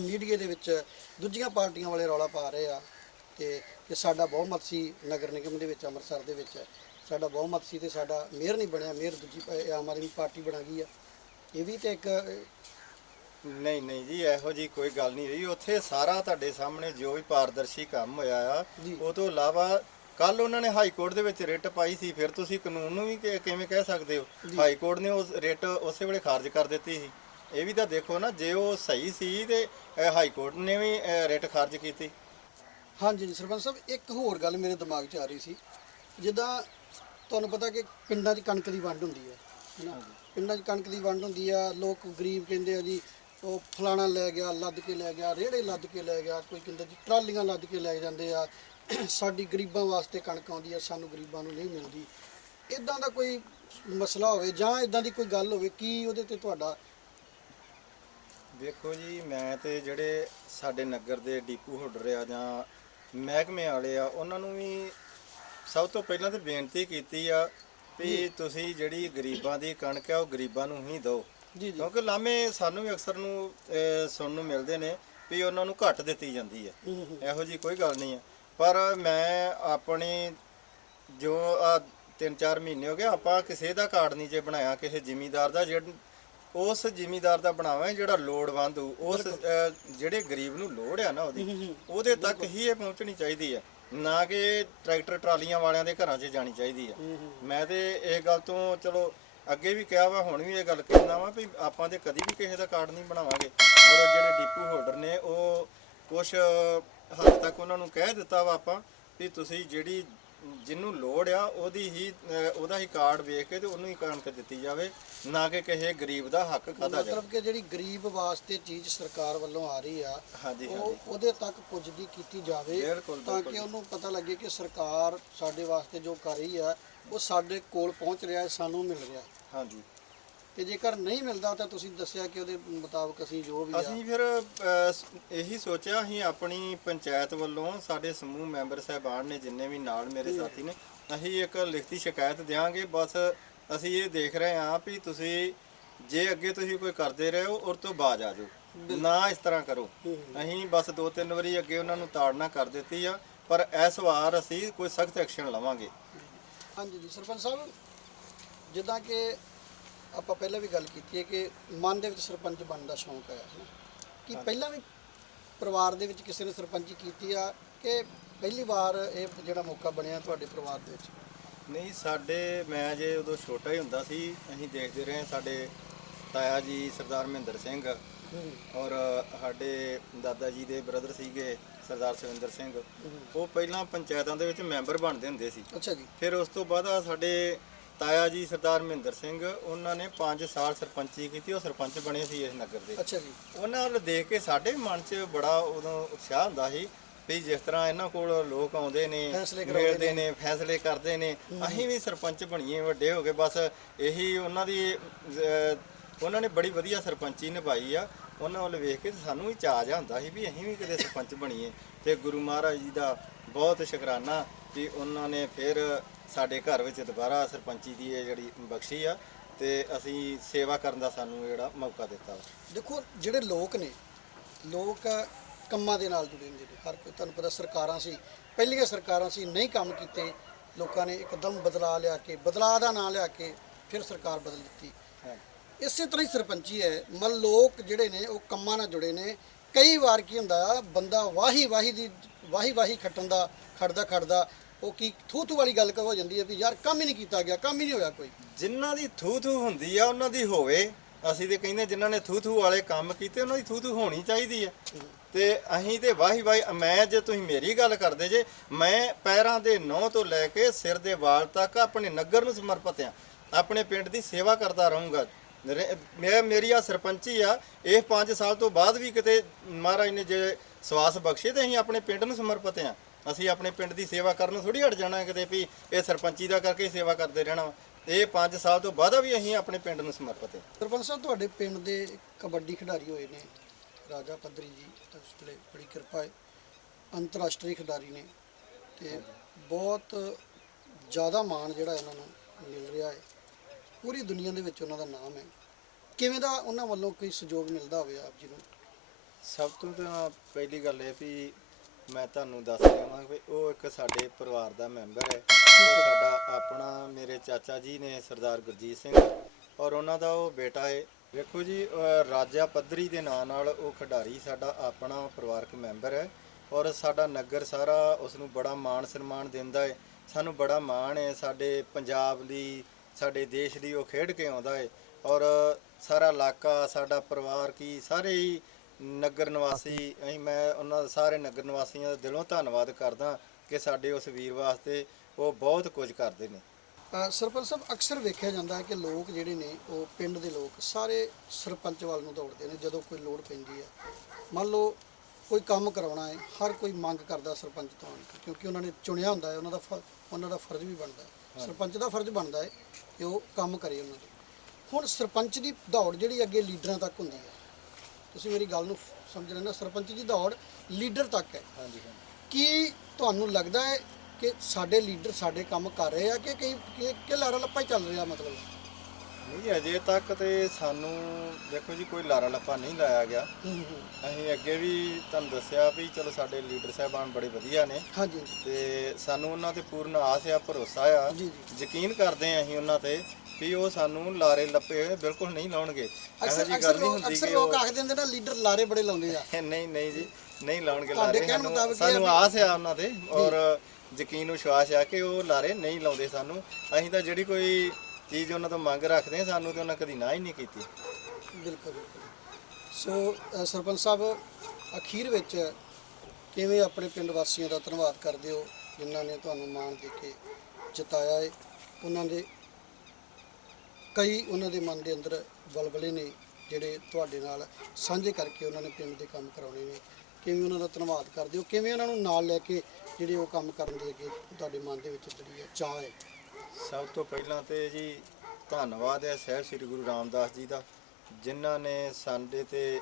ਮੀਡੀਆ ਦੇ ਵਿੱਚ ਦੂਜੀਆਂ ਪਾਰਟੀਆਂ ਵਾਲੇ ਰੌਲਾ ਪਾ ਰਹੇ ਆ ਤੇ ਕਿ ਸਾਡਾ ਬਹੁਮਤ ਸੀ ਨਗਰ ਨਿਗਮ ਦੇ ਵਿੱਚ, ਅੰਮ੍ਰਿਤਸਰ ਦੇ ਵਿੱਚ। ਸਾਡਾ ਬਹੁਮਤ ਸੀ ਤੇ ਸਾਡਾ ਮੇਅਰ ਨਹੀਂ ਬਣਿਆ ਮੇਅਰ ਦੂਜੀ ਪਾ- ਆਮ ਆਦਮੀ ਪਾਰਟੀ ਬਣਾ ਗਈ ਆ। ਇਹ ਵੀ ਤੇ ਇੱਕ ਨਹੀਂ ਨਹੀਂ ਜੀ ਇਹੋ ਜੀ ਕੋਈ ਗੱਲ ਨਹੀਂ ਰਹੀ। ਉੱਥੇ ਸਾਰਾ ਤੁਹਾਡੇ ਸਾਹਮਣੇ ਜੋ ਵੀ ਪਾਰਦਰਸ਼ੀ ਕੰਮ ਹੋਇਆ ਆ ਜੀ। ਉਹ ਤੋਂ ਇਲਾਵਾ ਕੱਲ ਉਹਨਾਂ ਨੇ ਹਾਈ ਕੋਰਟ ਦੇ ਵਿੱਚ ਰਿਟ ਪਾਈ ਸੀ ਫਿਰ ਤੁਸੀਂ ਕਾਨੂੰਨ ਨੂੰ ਵੀ ਕਿ- ਕਿਵੇਂ ਕਹਿ ਸਕਦੇ ਹੋ? ਹਾਈ ਕੋਰਟ ਨੇ ਉਸ ਰਿਟ ਉਸੇ ਵੇਲੇ ਖਾਰਜ ਕਰ ਦਿੱਤੀ ਸੀ। ਇਹ ਵੀ ਤਾਂ ਦੇਖੋ ਨਾ ਜੇ ਉਹ ਸਹੀ ਸੀ ਤੇ ਹਾਈ ਕੋਰਟ ਨੇ ਵੀ ਅਹ, ਰਿਟ ਖਾਰਜ ਕੀਤੀ। ਹਾਂਜੀ ਜੀ ਸਰਪੰਚ ਸਾਹਿਬ ਇੱਕ ਹੋਰ ਗੱਲ ਮੇਰੇ ਦਿਮਾਗ 'ਚ ਆ ਰਹੀ ਸੀ। ਜਿੱਦਾਂ ਤੁਹਾਨੂੰ ਪਤਾ ਕਿ ਪਿੰਡਾਂ 'ਚ ਕਣਕ ਦੀ ਵੰਡ ਹੁੰਦੀ ਹੈ ਹੈਨਾ? ਪਿੰਡਾਂ 'ਚ ਕਣਕ ਦੀ ਵੰਡ ਹੁੰਦੀ ਆ ਲੋਕ ਗਰੀਬ ਕਹਿੰਦੇ ਆ ਜੀ ਉਹ ਫਲਾਣਾ ਲੈ ਗਿਆ ਲੱਦ ਕੇ ਲੈ ਗਿਆ ਰੇੜੇ ਲੱਦ ਕੇ ਲੈ ਗਿਆ ਕੋਈ ਕਹਿੰਦਾ ਜੀ ਟਰਾਲੀਆਂ ਲੱਦ ਕੇ ਲੈ ਜਾਂਦੇ ਆ। ਸਾਡੀ ਗਰੀਬਾਂ ਵਾਸਤੇ ਕਣਕ ਆਉਂਦੀ ਆ ਸਾਨੂੰ ਗਰੀਬਾਂ ਨੂੰ ਨਹੀਂ ਮਿਲਦੀ। ਇਦਾਂ ਦਾ ਕੋਈ ਮਸਲਾ ਹੋਵੇ ਜਾਂ ਇਦਾਂ ਦੀ ਕੋਈ ਗੱਲ ਹੋਵੇ ਕੀ ਉਹਦੇ ਤੇ ਤੁਹਾਡਾ? ਵੇਖੋ ਜੀ ਮੈਂ ਤੇ ਜਿਹੜੇ ਸਾਡੇ ਨਗਰ ਦੇ ਡੀਪੂ ਹੋਲਡਰ ਆ ਜਾਂ ਮਹਿਕਮੇ ਵਾਲੇ ਆ ਉਹਨਾਂ ਨੂੰ ਵੀ ਸਭ ਤੋਂ ਪਹਿਲਾਂ ਤੇ ਬੇਨਤੀ ਕੀਤੀ ਆ ਵੀ ਤੁਸੀਂ ਜਿਹੜੀ ਗਰੀਬਾਂ ਦੀ ਕਣਕ ਆ ਉਹ ਗਰੀਬਾਂ ਨੂੰ ਹੀ ਦਿਓ। ਜੀ ਜੀ। ਕਿਉਂਕਿ ਲਾਮੇ ਸਾਨੂੰ ਵੀ ਅਕਸਰ ਨੂੰ ਅਹ, ਸੁਣਨ ਨੂੰ ਮਿਲਦੇ ਨੇ ਵੀ ਉਹਨਾਂ ਨੂੰ ਘੱਟ ਦਿੱਤੀ ਜਾਂਦੀ ਹੈ ਹੂੰ ਹੂੰ। ਇਹੋ ਜੀ ਕੋਈ ਗੱਲ ਨਹੀਂ ਹੈ ਪਰ ਮੈਂ ਆਪਣੀ ਜੋ ਆ 3-4 ਮਹੀਨੇ ਹੋ ਗਏ ਆਪਾਂ ਕਿਸੇ ਦਾ ਕਾਰਡ ਨਹੀਂ ਜੇ ਬਣਾਇਆ ਕਿਸੇ ਜ਼ਿਮੀਂਦਾਰ ਦਾ ਜਿਹੜਾ ਉਸ ਜ਼ਿਮੀਂਦਾਰ ਦਾ ਬਣਾਵਾਂ ਜਿਹੜਾ ਲੋੜਵੰਦ ਹੋਊ ਉਸ ਅਹ, ਜਿਹੜੇ ਗਰੀਬ ਨੂੰ ਲੋੜ ਆ ਨਾ ਉਹਦੀ ਉਹਦੇ ਤੱਕ ਹੀ ਇਹ ਪਹੁੰਚਣੀ ਚਾਹੀਦੀ ਹੈ ਨਾ ਕਿ ਟਰੈਕਟਰ ਟਰਾਲੀਆਂ ਵਾਲਿਆਂ ਦੇ ਘਰਾਂ 'ਚ ਜਾਣੀ ਚਾਹੀਦੀ ਹੂੰ ਮੈਂ ਤੇ ਇਹ ਗੱਲ ਤੋਂ ਚਲੋ ਅੱਗੇ ਵੀ ਕਿਹਾ ਵਾ ਹੁਣ ਵੀ ਇਹ ਗੱਲ ਕਹਿੰਦਾ ਵਾ ਵੀ ਆਪਾਂ ਤੇ ਕਦੀ ਵੀ ਕਿਸੇ ਦਾ ਕਾਰਡ ਨਹੀਂ ਬਣਾਵਾਂਗੇ। ਔਰ ਜਿਹੜੇ ਡੀਪੂ ਹੋਲਡਰ ਨੇ ਉਹ ਕੁਝ ਹੱਦ ਤੱਕ ਉਹਨਾਂ ਨੂੰ ਕਹਿ ਦਿੱਤਾ ਵਾ ਆਪਾਂ ਵੀ ਤੁਸੀਂ ਜਿਹੜੀ ਜਿਹਨੂੰ ਲੋੜ ਆ ਉਹਦੀ ਹੀ ਉਹਦਾ ਹੀ ਕਾਰਡ ਵੇਖ ਕੇ ਤੇ ਉਹਨੂੰ ਹੀ ਕਣਕ ਦਿੱਤੀ ਜਾਵੇ ਨਾ ਕਿ ਕਿਸੇ ਗਰੀਬ ਦਾ ਹੱਕ ਖਾਦਾ ਜਾਵੇ ਮਤਲਬ ਕਿ ਜਿਹੜੀ ਗਰੀਬ ਵਾਸਤੇ ਚੀਜ਼ ਸਰਕਾਰ ਵੱਲੋਂ ਆ ਰਹੀ ਆ ਉਹ ਉਹਦੇ ਤੱਕ ਪੁੱਜਦੀ ਕੀਤੀ ਜਾਵੇ ਤਾਂ। ਕਿ ਉਹਨੂੰ ਪਤਾ ਲੱਗੇ ਕਿ ਸਰਕਾਰ ਸਾਡੇ ਵਾਸਤੇ ਜੋ ਕਰ ਰਹੀ ਆ ਉਹ ਸਾਡੇ ਕੋਲ ਪਹੁੰਚ ਰਿਹਾ ਸਾਨੂੰ ਮਿਲ ਰਿਹਾ। ਹਾਂਜੀ ਤੇ ਜੇਕਰ ਨਹੀਂ ਮਿਲਦਾ ਤਾਂ ਤੁਸੀਂ ਦੱਸਿਆ ਕਿ ਉਹਦੇ ਮੁਤਾਬਕ ਅਸੀਂ ਜੋ ਵੀ ਆ। ਅਸੀਂ ਫਿਰ ਅਹ, ਸ- ਇਹੀ ਸੋਚਿਆ ਅਸੀਂ ਆਪਣੀ ਪੰਚਾਇਤ ਵੱਲੋਂ ਸਾਡੇ ਸਮੂਹ ਮੈਂਬਰ ਸਹਿਬਾਨ ਨੇ ਜਿੰਨੇ ਵੀ ਨਾਲ ਮੇਰੇ ਸਾਥੀ ਨੇ ਅਸੀਂ ਇੱਕ ਲਿਖਤੀ ਸ਼ਿਕਾਇਤ ਦਿਆਂਗੇ ਬਸ ਅਸੀਂ ਇਹ ਦੇਖ ਰਹੇ ਹਾਂ ਵੀ ਤੁਸੀਂ ਜੇ ਅੱਗੇ ਤੁਸੀਂ ਕੋਈ ਕਰਦੇ ਰਹੇ ਹੋ ਉਹ ਤੋਂ ਬਾਜ ਆ ਜਾਓ। ਨਾ ਇਸ ਤਰ੍ਹਾਂ ਕਰੋ। ਅਸੀਂ ਬਸ ਦੋ ਤਿੰਨ ਵਾਰੀ ਅੱਗੇ ਉਹਨਾਂ ਨੂੰ ਤਾੜਨਾ ਕਰ ਦਿੱਤੀ ਆ ਪਰ ਇਸ ਵਾਰ ਅਸੀਂ ਕੋਈ ਸਖਤ ਐਕਸ਼ਨ ਲਵਾਂਗੇ। ਹਾਂਜੀ ਜੀ ਸਰਪੰਚ ਸਾਹਿਬ ਜਿੱਦਾਂ ਕਿ ਆਪਾਂ ਪਹਿਲਾਂ ਵੀ ਗੱਲ ਕੀਤੀ ਹੈ ਕਿ ਮਨ ਦੇ ਵਿੱਚ ਸਰਪੰਚ ਬਣਨ ਦਾ ਸ਼ੌਂਕ ਹੈ। ਕੀ ਪਹਿਲਾਂ ਵੀ ਪਰਿਵਾਰ ਦੇ ਵਿੱਚ ਕਿਸੇ ਨੇ ਸਰਪੰਚੀ ਕੀਤੀ ਆ ਕਿ ਪਹਿਲੀ ਵਾਰ ਇਹ ਜਿਹੜਾ ਮੌਕਾ ਬਣਿਆ ਤੁਹਾਡੇ ਪਰਿਵਾਰ ਦੇ ਵਿੱਚ? ਨਹੀਂ ਸਾਡੇ ਮੈਂ ਜੇ ਉਦੋਂ ਛੋਟਾ ਹੀ ਹੁੰਦਾ ਸੀ ਅਸੀਂ ਦੇਖਦੇ ਰਹੇ ਸਾਡੇ ਤਾਇਆ ਜੀ ਸਰਦਾਰ ਮਹਿੰਦਰ ਸਿੰਘ ਔਰ ਸਾਡੇ ਦਾਦਾ ਜੀ ਦੇ ਬ੍ਰਦਰ ਸੀਗੇ ਸਰਦਾਰ ਸੁਰਿੰਦਰ ਸਿੰਘ। ਉਹ ਪਹਿਲਾਂ ਪੰਚਾਇਤਾਂ ਦੇ ਵਿੱਚ ਮੈਂਬਰ ਬਣਦੇ ਹੁੰਦੇ ਸੀ। ਅੱਛਾ ਜੀ। ਫਿਰ ਉਸ ਤੋਂ ਬਾਅਦ ਸਾਡੇ ਤਾਇਆ ਜੀ ਸਰਦਾਰ ਮਹਿੰਦਰ ਸਿੰਘ ਉਹਨਾਂ ਨੇ 5 ਸਾਲ ਸਰਪੰਚੀ ਕੀਤੀ ਉਹ ਸਰਪੰਚ ਬਣੇ ਸੀ ਇਸ ਨਗਰ ਦੇ। ਅੱਛਾ ਜੀ। ਉਹਨਾਂ ਵੱਲ ਦੇਖ ਕੇ ਸਾਡੇ ਮਨ 'ਚ ਬੜਾ ਉਦੋਂ ਉਤਸ਼ਾਹ ਹੁੰਦਾ ਸੀ ਵੀ ਜਿਸ ਤਰ੍ਹਾਂ ਇਹਨਾਂ ਕੋਲ ਲੋਕ ਆਉਂਦੇ ਨੇ ਮਿਲਦੇ ਨੇ। ਫੈਸਲੇ ਕਰਦੇ ਨੇ ਅਸੀਂ ਵੀ ਸਰਪੰਚ ਬਣੀਏ ਵੱਡੇ ਹੋ ਗਏ ਬਸ ਇਹੀ ਉਹਨਾਂ ਦੀ ਉਹਨਾਂ ਨੇ ਬੜੀ ਵਧੀਆ ਸਰਪੰਚੀ ਨਿਭਾਈ ਆ। ਉਹਨਾਂ ਵੱਲ ਵੇਖ ਕੇ ਸਾਨੂੰ ਵੀ ਚਾਅ ਜਿਹਾ ਹੁੰਦਾ ਸੀ ਵੀ ਅਸੀਂ ਵੀ ਕਿਤੇ ਸਰਪੰਚ ਬਣੀਏ। ਤੇ ਗੁਰੂ ਮਹਾਰਾਜ ਜੀ ਦਾ ਬਹੁਤ ਸ਼ੁਕਰਾਨਾ ਕਿ ਉਹਨਾਂ ਨੇ ਫਿਰ ਸਾਡੇ ਘਰ ਵਿੱਚ ਦੁਬਾਰਾ ਸਰਪੰਚੀ ਦੀ ਇਹ ਜਿਹੜੀ ਬਖਸ਼ੀ ਆ ਤੇ ਅਸੀਂ ਸੇਵਾ ਕਰਨ ਦਾ ਸਾਨੂੰ ਜਿਹੜਾ ਮੌਕਾ ਦਿੱਤਾ ਵਾ। ਦੇਖੋ ਜਿਹੜੇ ਲੋਕ ਨੇ ਲੋਕ ਕੰਮਾਂ ਦੇ ਨਾਲ ਜੁੜੇ ਨੇ ਹਰ ਕੋਈ ਤੁਹਾਨੂੰ ਪਤਾ ਸਰਕਾਰਾਂ ਸੀ ਪਹਿਲੀਆਂ ਸਰਕਾਰਾਂ ਸੀ ਨਹੀਂ ਕੰਮ ਕੀਤੇ ਲੋਕਾਂ ਨੇ ਇੱਕਦਮ ਬਦਲਾ ਲਿਆ ਕੇ ਬਦਲਾ ਦਾ ਨਾਂ ਲਿਆ ਕੇ ਫਿਰ ਸਰਕਾਰ ਬਦਲ ਦਿੱਤੀ ਹਾਂ। ਇਸੇ ਤਰ੍ਹਾਂ ਹੀ ਸਰਪੰਚੀ ਹੈ ਮਨ ਲੋਕ ਜਿਹੜੇ ਨੇ ਉਹ ਕੰਮਾਂ ਨਾਲ ਜੁੜੇ ਨੇ ਕਈ ਵਾਰ ਕੀ ਹੁੰਦਾ ਬੰਦਾ ਵਾਹੀ ਵਾਹੀ ਦੀ ਵਾਹੀ ਵਾਹੀ ਖੱਟਣ ਦਾ ਖੜਦਾ ਖੜਦਾ ਉਹ ਕੀ ਥੂ ਥੂ ਵਾਲੀ ਗੱਲ ਹੋ ਜਾਂਦੀ ਹੈ ਵੀ ਯਾਰ ਕੰਮ ਹੀ ਨਹੀਂ ਕੀਤਾ ਗਿਆ, ਕੰਮ ਹੀ ਨਹੀਂ ਹੋਇਆ ਕੋਈ। ਜਿਨ੍ਹਾਂ ਦੀ ਥੂ ਥੂ ਹੁੰਦੀ ਆ, ਉਹਨਾਂ ਦੀ ਹੋਵੇ। ਅਸੀਂ ਤੇ ਕਹਿੰਦੇ ਜਿਨ੍ਹਾਂ ਨੇ ਥੂ ਥੂ ਵਾਲੇ ਕੰਮ ਕੀਤੇ, ਉਹਨਾਂ ਦੀ ਥੂ ਥੂ ਹੋਣੀ ਚਾਹੀਦੀ ਆ। ਤੇ ਅਸੀਂ ਤੇ ਵਾਹੀ ਵਾਹੀ ਮੈਂ ਜੇ ਤੁਸੀਂ ਮੇਰੀ ਗੱਲ ਕਰਦੇ ਜੇ, ਮੈਂ ਪੈਰਾਂ ਦੇ ਨਹੁੰ ਤੋਂ ਲੈ ਕੇ ਸਿਰ ਦੇ ਵਾਲ ਤੱਕ ਆਪਣੇ ਨਗਰ ਨੂੰ ਸਮਰਪਿਤ ਆ। ਆਪਣੇ ਪਿੰਡ ਦੀ ਸੇਵਾ ਕਰਦਾ ਰਹੂੰਗਾ। ਮੈਂ, ਮੇਰੀ ਆ ਸਰਪੰਚੀ ਆ, ਇਹ 5 ਸਾਲ ਤੋਂ ਬਾਅਦ ਵੀ ਕਿਤੇ ਮਹਾਰਾਜ ਨੇ ਜੇ ਸਵਾਸ ਬਖਸ਼ੇ ਤੇ ਅਸੀਂ ਆਪਣੇ ਪਿੰਡ ਨੂੰ ਸਮਰਪਿਤ ਆ। ਅਸੀਂ ਆਪਣੇ ਪਿੰਡ ਦੀ ਸੇਵਾ ਕਰਨ ਥੋੜੀ ਹਟ ਜਾਣਾ ਕਿਤੇ ਵੀ ਇਹ ਸਰਪੰਚੀ ਦਾ ਕਰਕੇ ਹੀ ਸੇਵਾ ਕਰਦੇ ਰਹਿਣਾ ਵਾ। ਇਹ 5 ਸਾਲ ਤੋਂ ਬਾਅਦ ਵੀ ਅਸੀਂ ਆਪਣੇ ਪਿੰਡ ਨੂੰ ਸਮਰਪਿਤ ਆ ਸਰਪੰਚ ਸਾਹਿਬ ਤੁਹਾਡੇ ਪਿੰਡ ਦੇ ਕਬੱਡੀ ਖਿਡਾਰੀ ਹੋਏ ਨੇ ਰਾਜਾ ਪੱਧਰੀ ਜੀ ਉਸ ਵੇਲੇ ਬੜੀ ਕਿਰਪਾ ਹੈ ਅੰਤਰਰਾਸ਼ਟਰੀ ਖਿਡਾਰੀ ਨੇ ਤੇ ਬਹੁਤ ਜ਼ਿਆਦਾ ਮਾਣ ਜਿਹੜਾ ਇਹਨਾਂ ਨੂੰ ਮਿਲ ਰਿਹਾ ਹੈ। ਪੂਰੀ ਦੁਨੀਆ ਦੇ ਵਿੱਚ ਉਹਨਾਂ ਦਾ ਨਾਮ ਹੈ। ਕਿਵੇਂ ਦਾ ਉਹਨਾਂ ਵੱਲੋਂ ਕੋਈ ਸਹਿਯੋਗ ਮਿਲਦਾ ਹੋਵੇ ਆਪ ਜੀ ਨੂੰ? ਸਭ ਤੋਂ ਤਾਂ ਪਹਿਲੀ ਗੱਲ ਇਹ ਵੀ ਮੈਂ ਤੁਹਾਨੂੰ ਦੱਸ ਦੇਵਾਂ ਵੀ ਉਹ ਇੱਕ ਸਾਡੇ ਪਰਿਵਾਰ ਦਾ ਮੈਂਬਰ ਹੈ। ਉਹ ਸਾਡਾ ਆਪਣਾ ਮੇਰੇ ਚਾਚਾ ਜੀ ਨੇ ਸਰਦਾਰ ਗੁਰਜੀਤ ਸਿੰਘ ਔਰ ਉਹਨਾਂ ਦਾ ਉਹ ਬੇਟਾ ਹੈ ਵੇਖੋ ਜੀ ਰਾਜਾ ਪੱਧਰੀ ਦੇ ਨਾਂ ਨਾਲ ਉਹ ਖਿਡਾਰੀ ਸਾਡਾ ਆਪਣਾ ਪਰਿਵਾਰਕ ਮੈਂਬਰ ਹੈ ਔਰ ਸਾਡਾ ਨਗਰ ਸਾਰਾ ਉਸ ਨੂੰ ਬੜਾ ਮਾਣ ਸਨਮਾਨ ਦਿੰਦਾ ਹੈ ਸਾਨੂੰ ਬੜਾ ਮਾਣ ਹੈ ਸਾਡੇ ਪੰਜਾਬ ਲਈ ਸਾਡੇ ਦੇਸ਼ ਲਈ ਉਹ ਖੇਡ ਕੇ ਆਉਂਦਾ ਹੈ ਔਰ ਸਾਰਾ ਇਲਾਕਾ, ਸਾਡਾ ਪਰਿਵਾਰ ਕੀ ਸਾਰੇ ਹੀ ਨਗਰ ਨਿਵਾਸੀ ਅਸੀਂ ਮੈਂ ਉਹਨਾਂ ਸਾਰੇ ਨਗਰ ਨਿਵਾਸੀਆਂ ਦਾ ਦਿਲੋਂ ਧੰਨਵਾਦ ਕਰਦਾ ਕਿ ਸਾਡੇ ਉਸ ਵੀਰ ਵਾਸਤੇ ਉਹ ਬਹੁਤ ਕੁਝ ਕਰਦੇ ਨੇ। ਸਰਪੰਚ ਸਾਹਿਬ ਅਕਸਰ ਵੇਖਿਆ ਜਾਂਦਾ ਹੈ ਕਿ ਲੋਕ ਜਿਹੜੇ ਨੇ ਉਹ ਪਿੰਡ ਦੇ ਲੋਕ ਸਾਰੇ ਸਰਪੰਚ ਵੱਲ ਨੂੰ ਦੌੜਦੇ ਨੇ ਜਦੋਂ ਕੋਈ ਲੋੜ ਪੈਂਦੀ ਹੈ। ਮੰਨ ਲਓ ਕੋਈ ਕੰਮ ਕਰਾਉਣਾ ਹੈ ਹਰ ਕੋਈ ਮੰਗ ਕਰਦਾ ਸਰਪੰਚ ਤੋਂ ਕਿਉਂਕਿ ਉਹਨਾਂ ਨੇ ਚੁਣਿਆ ਹੁੰਦਾ ਹੈ ਉਹਨਾਂ ਦਾ ਉਹਨਾਂ ਦਾ ਫਰਜ਼ ਵੀ ਬਣਦਾ ਹੈ। ਸਰਪੰਚ ਦਾ ਫਰਜ਼ ਬਣਦਾ ਹੈ ਕਿ ਉਹ ਕੰਮ ਕਰੇ ਉਹਨਾਂ ਦੇ। ਹੁਣ ਸਰਪੰਚ ਦੀ ਦੌੜ ਜਿਹੜੀ ਅੱਗੇ ਲੀਡਰਾਂ ਤੱਕ ਹੁੰਦੀ ਹੈ ਤੁਸੀਂ ਮੇਰੀ ਗੱਲ ਨੂੰ ਸਮਝ ਨਾ ਸਰਪੰਚ ਦੀ ਦੌੜ ਲੀਡਰ ਤੱਕ ਹੈ। ਹਾਂਜੀ ਕੀ ਤੁਹਾਨੂੰ ਲੱਗਦਾ ਹੈ ਕਿ ਸਾਡੇ ਲੀਡਰ ਸਾਡੇ ਕੰਮ ਕਰ ਰਹੇ ਆ ਕਿ ਕਈ ਕਿ- ਕਿ ਲਾਰਾ ਲੱਪਾ ਹੀ ਚੱਲ ਰਿਹਾ ਮਤਲਬ? ਨਹੀਂ ਅਜੇ ਤੱਕ ਤੇ ਸਾਨੂੰ ਦੇਖੋ ਜੀ ਕੋਈ ਲਾਰਾ ਲੱਪਾ ਨਹੀਂ ਲਾਇਆ ਗਿਆ। ਹੂੰ ਹੂੰ। ਅਸੀਂ ਅੱਗੇ ਵੀ ਤੁਹਾਨੂੰ ਦੱਸਿਆ ਵੀ ਚਲੋ ਸਾਡੇ ਲੀਡਰ ਸਾਹਿਬਾਨ ਬੜੇ ਵਧੀਆ ਨੇ। ਹਾਂਜੀ। ਤੇ ਸਾਨੂੰ ਉਹਨਾਂ ਤੇ ਪੂਰਨ ਆਸ ਆ ਭਰੋਸਾ ਆ। ਜੀ, ਯਕੀਨ ਕਰਦੇ ਆ ਅਸੀਂ ਉਹਨਾਂ ਤੇ ਵੀ ਉਹ ਸਾਨੂੰ ਲਾਰੇ ਲੱਪੇ ਬਿਲਕੁਲ ਨਹੀਂ ਲਾਉਣਗੇ। ਇਹੋ ਅਕਸਰ ਜੀ ਅਕਸਰ ਗੱਲ ਨਹੀਂ ਲੋਕ ਹੁੰਦੀ ਅਕਸਰ ਕਿ ਲੋਕ ਉਹ ਆਖ ਦਿੰਦੇ ਨਾ ਲੀਡਰ ਲਾਰੇ ਬੜੇ ਲਾਉਂਦੇ ਆ। ਨਹੀਂ ਨਹੀਂ ਜੀ ਨਹੀਂ ਲਾਉਣਗੇ ਤੁਹਾਡੇ ਲਾਰੇ। ਕਹਿਣ ਸਾਨੂੰ ਮੁਤਾਬਕ ਇਹ ਸਾਨੂੰ ਆ ਵੀ- ਆਸ ਆ ਉਹਨਾਂ ਤੇ ਔਰ ਯਕੀਨ ਵਿਸ਼ਵਾਸ ਆ ਕਿ ਉਹ ਲਾਰੇ ਨਹੀਂ ਲਾਉਂਦੇ ਸਾਨੂੰ। ਅਸੀਂ ਤਾਂ ਜਿਹੜੀ ਕੋਈ ਚੀਜ਼ ਉਹਨਾਂ ਤੋਂ ਮੰਗ ਰੱਖਦੇ ਹਾਂ ਸਾਨੂੰ ਤੇ ਉਹਨਾਂ ਕਦੀ ਨਾ ਹੀ ਨਹੀਂ ਕੀਤੀ। ਬਿਲਕੁਲ ਬਿਲਕੁਲ। ਸੋ ਅ, ਸਰਪੰਚ ਸਾਹਿਬ ਅਖੀਰ ਵਿੱਚ ਕਿਵੇਂ ਆਪਣੇ ਪਿੰਡ ਵਾਸੀਆਂ ਦਾ ਧੰਨਵਾਦ ਕਰਦੇ ਹੋ ਜਿਨ੍ਹਾਂ ਨੇ ਤੁਹਾਨੂੰ ਮਾਣ ਦੇ ਕੇ ਜਿਤਾਇਆ ਹੈ ਉਹਨਾਂ ਦੇ ਕਈ ਉਹਨਾਂ ਦੇ ਮਨ ਦੇ ਅੰਦਰ ਬਲਬਲੇ ਨੇ ਜਿਹੜੇ ਤੁਹਾਡੇ ਨਾਲ ਸਾਂਝੇ ਕਰਕੇ ਉਹਨਾਂ ਨੇ ਪਿੰਡ ਦੇ ਕੰਮ ਕਰਾਉਣੇ ਨੇ। ਕਿਵੇਂ ਉਹਨਾਂ ਦਾ ਧੰਨਵਾਦ ਕਰਦੇ ਹੋ? ਕਿਵੇਂ ਉਹਨਾਂ ਨੂੰ ਨਾਲ ਲੈ ਕੇ ਜਿਹੜੇ ਉਹ ਕੰਮ ਕਰਨ ਦੇ ਅੱਗੇ ਤੁਹਾਡੇ ਮਨ ਦੇ ਵਿੱਚ ਜਿਹੜੀ ਹੈ ਚਾਹ ਹੈ? ਸਭ ਤੋਂ ਪਹਿਲਾਂ ਤੇ ਜੀ ਧੰਨਵਾਦ ਹੈ ਸਾਹਿਬ ਸ੍ਰੀ ਗੁਰੂ ਰਾਮਦਾਸ ਜੀ ਦਾ ਜਿਨ੍ਹਾਂ ਨੇ ਸਾਡੇ ਤੇ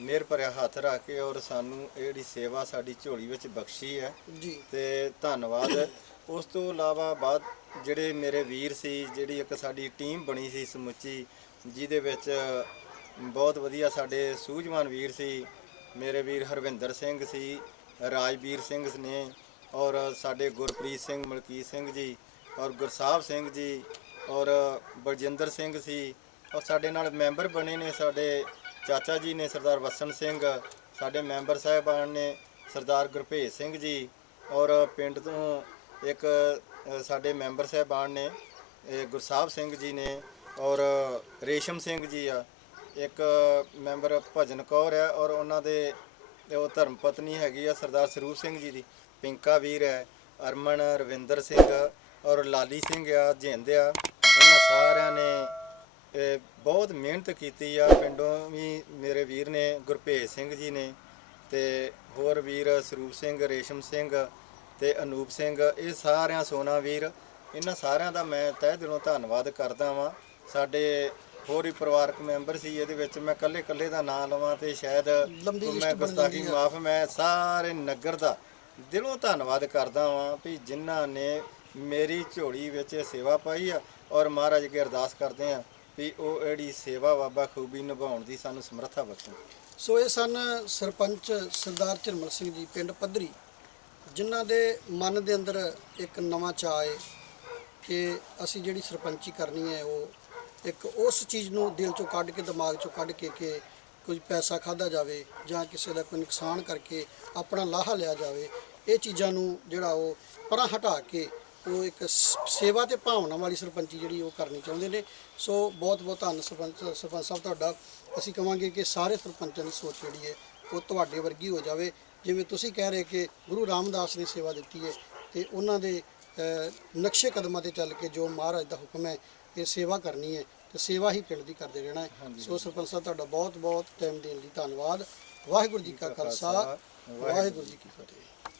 ਮਿਹਰ ਭਰਿਆ ਹੱਥ ਰੱਖ ਕੇ ਔਰ ਸਾਨੂੰ ਇਹ ਜਿਹੜੀ ਸੇਵਾ ਸਾਡੀ ਝੋਲੀ ਵਿੱਚ ਬਖਸ਼ੀ ਹੈ। ਜੀ। ਤੇ ਧੰਨਵਾਦ। ਉਸ ਤੋਂ ਇਲਾਵਾ ਬਾਅਦ ਜਿਹੜੇ ਮੇਰੇ ਵੀਰ ਸੀ, ਜਿਹੜੀ ਇੱਕ ਸਾਡੀ ਟੀਮ ਬਣੀ ਸੀ ਸਮੁੱਚੀ, ਜਿਹਦੇ ਵਿੱਚ ਬਹੁਤ ਵਧੀਆ ਸਾਡੇ ਸੂਝਵਾਨ ਵੀਰ ਸੀ, ਮੇਰੇ ਵੀਰ ਹਰਵਿੰਦਰ ਸਿੰਘ ਸੀ, ਰਾਜਵੀਰ ਸਿੰਘ ਨੇ, ਔਰ ਸਾਡੇ ਗੁਰਪ੍ਰੀਤ ਸਿੰਘ, ਮਲਕੀਤ ਸਿੰਘ ਜੀ, ਔਰ ਗੁਰਸਾਹਿਬ ਸਿੰਘ ਜੀ, ਔਰ ਬਲਜਿੰਦਰ ਸਿੰਘ ਸੀ, ਔਰ ਸਾਡੇ ਨਾਲ ਮੈਂਬਰ ਬਣੇ ਨੇ ਸਾਡੇ ਚਾਚਾ ਜੀ ਨੇ ਸਰਦਾਰ ਵਸਣ ਸਿੰਘ, ਸਾਡੇ ਮੈਂਬਰ ਸਾਹਿਬਾਨ ਨੇ ਸਰਦਾਰ ਗੁਰਭੇਜ ਸਿੰਘ ਜੀ, ਔਰ ਪਿੰਡ ਤੋਂ ਇੱਕ ਸਾਡੇ ਮੈਂਬਰ ਸਾਹਿਬਾਨ ਨੇ, ਇਹ ਗੁਰਸਾਹਿਬ ਸਿੰਘ ਜੀ ਨੇ ਔਰ ਰੇਸ਼ਮ ਸਿੰਘ ਜੀ ਆ, ਇੱਕ ਮੈਂਬਰ ਭਜਨ ਕੌਰ ਹੈ ਔਰ ਉਹਨਾਂ ਦੇ ਉਹ ਧਰਮ ਪਤਨੀ ਹੈਗੀ ਆ ਸਰਦਾਰ ਸਰੂਪ ਸਿੰਘ ਜੀ ਦੀ, ਪਿੰਕਾ ਵੀਰ ਹੈ, ਅਰਮਨ, ਰਵਿੰਦਰ ਸਿੰਘ ਔਰ ਲਾਲੀ ਸਿੰਘ ਆ, ਜਿੰਦ ਆ, ਇਹਨਾਂ ਸਾਰਿਆਂ ਨੇ ਬਹੁਤ ਮਿਹਨਤ ਕੀਤੀ ਆ, ਪਿੰਡੋਂ ਵੀ ਮੇਰੇ ਵੀਰ ਨੇ ਗੁਰਭੇਜ ਸਿੰਘ ਜੀ ਨੇ, ਤੇ ਹੋਰ ਵੀਰ ਸਰੂਪ ਸਿੰਘ, ਰੇਸ਼ਮ ਸਿੰਘ ਤੇ ਅਨੂਪ ਸਿੰਘ ਇਹ ਸਾਰਿਆਂ ਸੋਨਾ ਵੀਰ ਇਹਨਾਂ ਸਾਰਿਆਂ ਦਾ ਮੈਂ ਤਹਿ ਦਿਲੋਂ ਧੰਨਵਾਦ ਕਰਦਾ ਵਾਂ। ਸਾਡੇ ਹੋਰ ਵੀ ਪਰਿਵਾਰਕ ਮੈਂਬਰ ਸੀ ਇਹਦੇ ਵਿੱਚ ਮੈਂ ਇਕੱਲੇ ਇਕੱਲੇ ਦਾ ਨਾਮ ਲਵਾਂ ਤੇ ਸ਼ਾਇਦ ਮੈਂ ਗੁਸਤਾਖੀ। ਮਾਫ ਮੈਂ ਸਾਰੇ ਨਗਰ ਦਾ ਦਿਲੋਂ ਧੰਨਵਾਦ ਕਰਦਾ ਵਾਂ ਵੀ ਜਿਨ੍ਹਾਂ ਨੇ ਮੇਰੀ ਝੋਲੀ ਵਿੱਚ ਸੇਵਾ ਪਾਈ ਆ ਔਰ ਮਹਾਰਾਜ ਅੱਗੇ ਅਰਦਾਸ ਕਰਦੇ ਆ ਵੀ ਉਹ ਜਿਹੜੀ ਸੇਵਾ ਬਾਬਾ ਖੂਬੀ ਨਿਭਾਉਣ ਦੀ ਸਾਨੂੰ ਸਮਰੱਥਾ ਬਖਸ਼ੇ ਸੋ ਇਹ ਸਨ ਸਰਪੰਚ ਸਰਦਾਰ ਝਰਮਲ ਸਿੰਘ ਜੀ ਪਿੰਡ ਪੱਧਰੀ। ਜਿਨ੍ਹਾਂ ਦੇ ਮਨ ਦੇ ਅੰਦਰ ਇੱਕ ਨਵਾਂ ਚਾਅ ਹੈ ਕਿ ਅਸੀਂ ਜਿਹੜੀ ਸਰਪੰਚੀ ਕਰਨੀ ਹੈ, ਉਹ ਇੱਕ ਉਸ ਚੀਜ਼ ਨੂੰ ਦਿਲ ਚੋਂ ਕੱਢ ਕੇ, ਦਿਮਾਗ ਚੋਂ ਕੱਢ ਕੇ ਕਿ ਕੋਈ ਪੈਸਾ ਖਾਦਾ ਜਾਵੇ ਜਾਂ ਕਿਸੇ ਦਾ ਕੋਈ ਨੁਕਸਾਨ ਕਰਕੇ ਆਪਣਾ ਲਾਹਾ ਲਿਆ ਜਾਵੇ, ਇਹ ਚੀਜ਼ਾਂ ਨੂੰ ਜਿਹੜਾ ਉਹ ਪਰਾਂ ਹਟਾ ਕੇ ਉਹ ਇੱਕ ਸੇਵਾ ਤੇ ਭਾਵਨਾ ਵਾਲੀ ਸਰਪੰਚੀ ਜਿਹੜੀ ਉਹ ਕਰਨੀ ਚਾਹੁੰਦੇ ਨੇ। ਸੋ ਬਹੁਤ ਬਹੁਤ ਧੰਨ ਸਰਪੰਚ ਸਰਪੰਚ ਸਾਹਿਬ, ਤੁਹਾਡਾ। ਅਸੀਂ ਕਹਾਂਗੇ ਕਿ ਸਾਰੇ ਸਰਪੰਚਾਂ ਦੀ ਸੋਚ ਜਿਹੜੀ ਹੈ, ਉਹ ਤੁਹਾਡੇ ਵਰਗੀ ਹੋ ਜਾਵੇ। ਜਿਵੇਂ ਤੁਸੀਂ ਕਹਿ ਰਹੇ ਕਿ ਗੁਰੂ ਰਾਮਦਾਸ ਨੇ ਸੇਵਾ ਦਿੱਤੀ ਹੈ ਤੇ ਉਹਨਾਂ ਦੇ ਨਕਸ਼ੇ ਕਦਮਾਂ ਤੇ ਚੱਲ ਕੇ ਜੋ ਮਹਾਰਾਜ ਦਾ ਹੁਕਮ ਹੈ ਕਿ ਸੇਵਾ ਕਰਨੀ ਹੈ ਤੇ ਸੇਵਾ ਹੀ ਪਿੰਡ ਦੀ ਕਰਦੇ ਰਹਿਣਾ ਹੈ। ਸੋ ਸਰਪੰਚ ਸਾਹਿਬ ਤੁਹਾਡਾ ਬਹੁਤ ਬਹੁਤ ਟਾਈਮ ਦੇਣ ਲਈ ਧੰਨਵਾਦ। ਵਾਹਿਗੁਰੂ ਜੀ ਕਾ ਖਾਲਸਾ ਵਾਹਿਗੁਰੂ ਜੀ ਕੀ ਫਤਿਹ।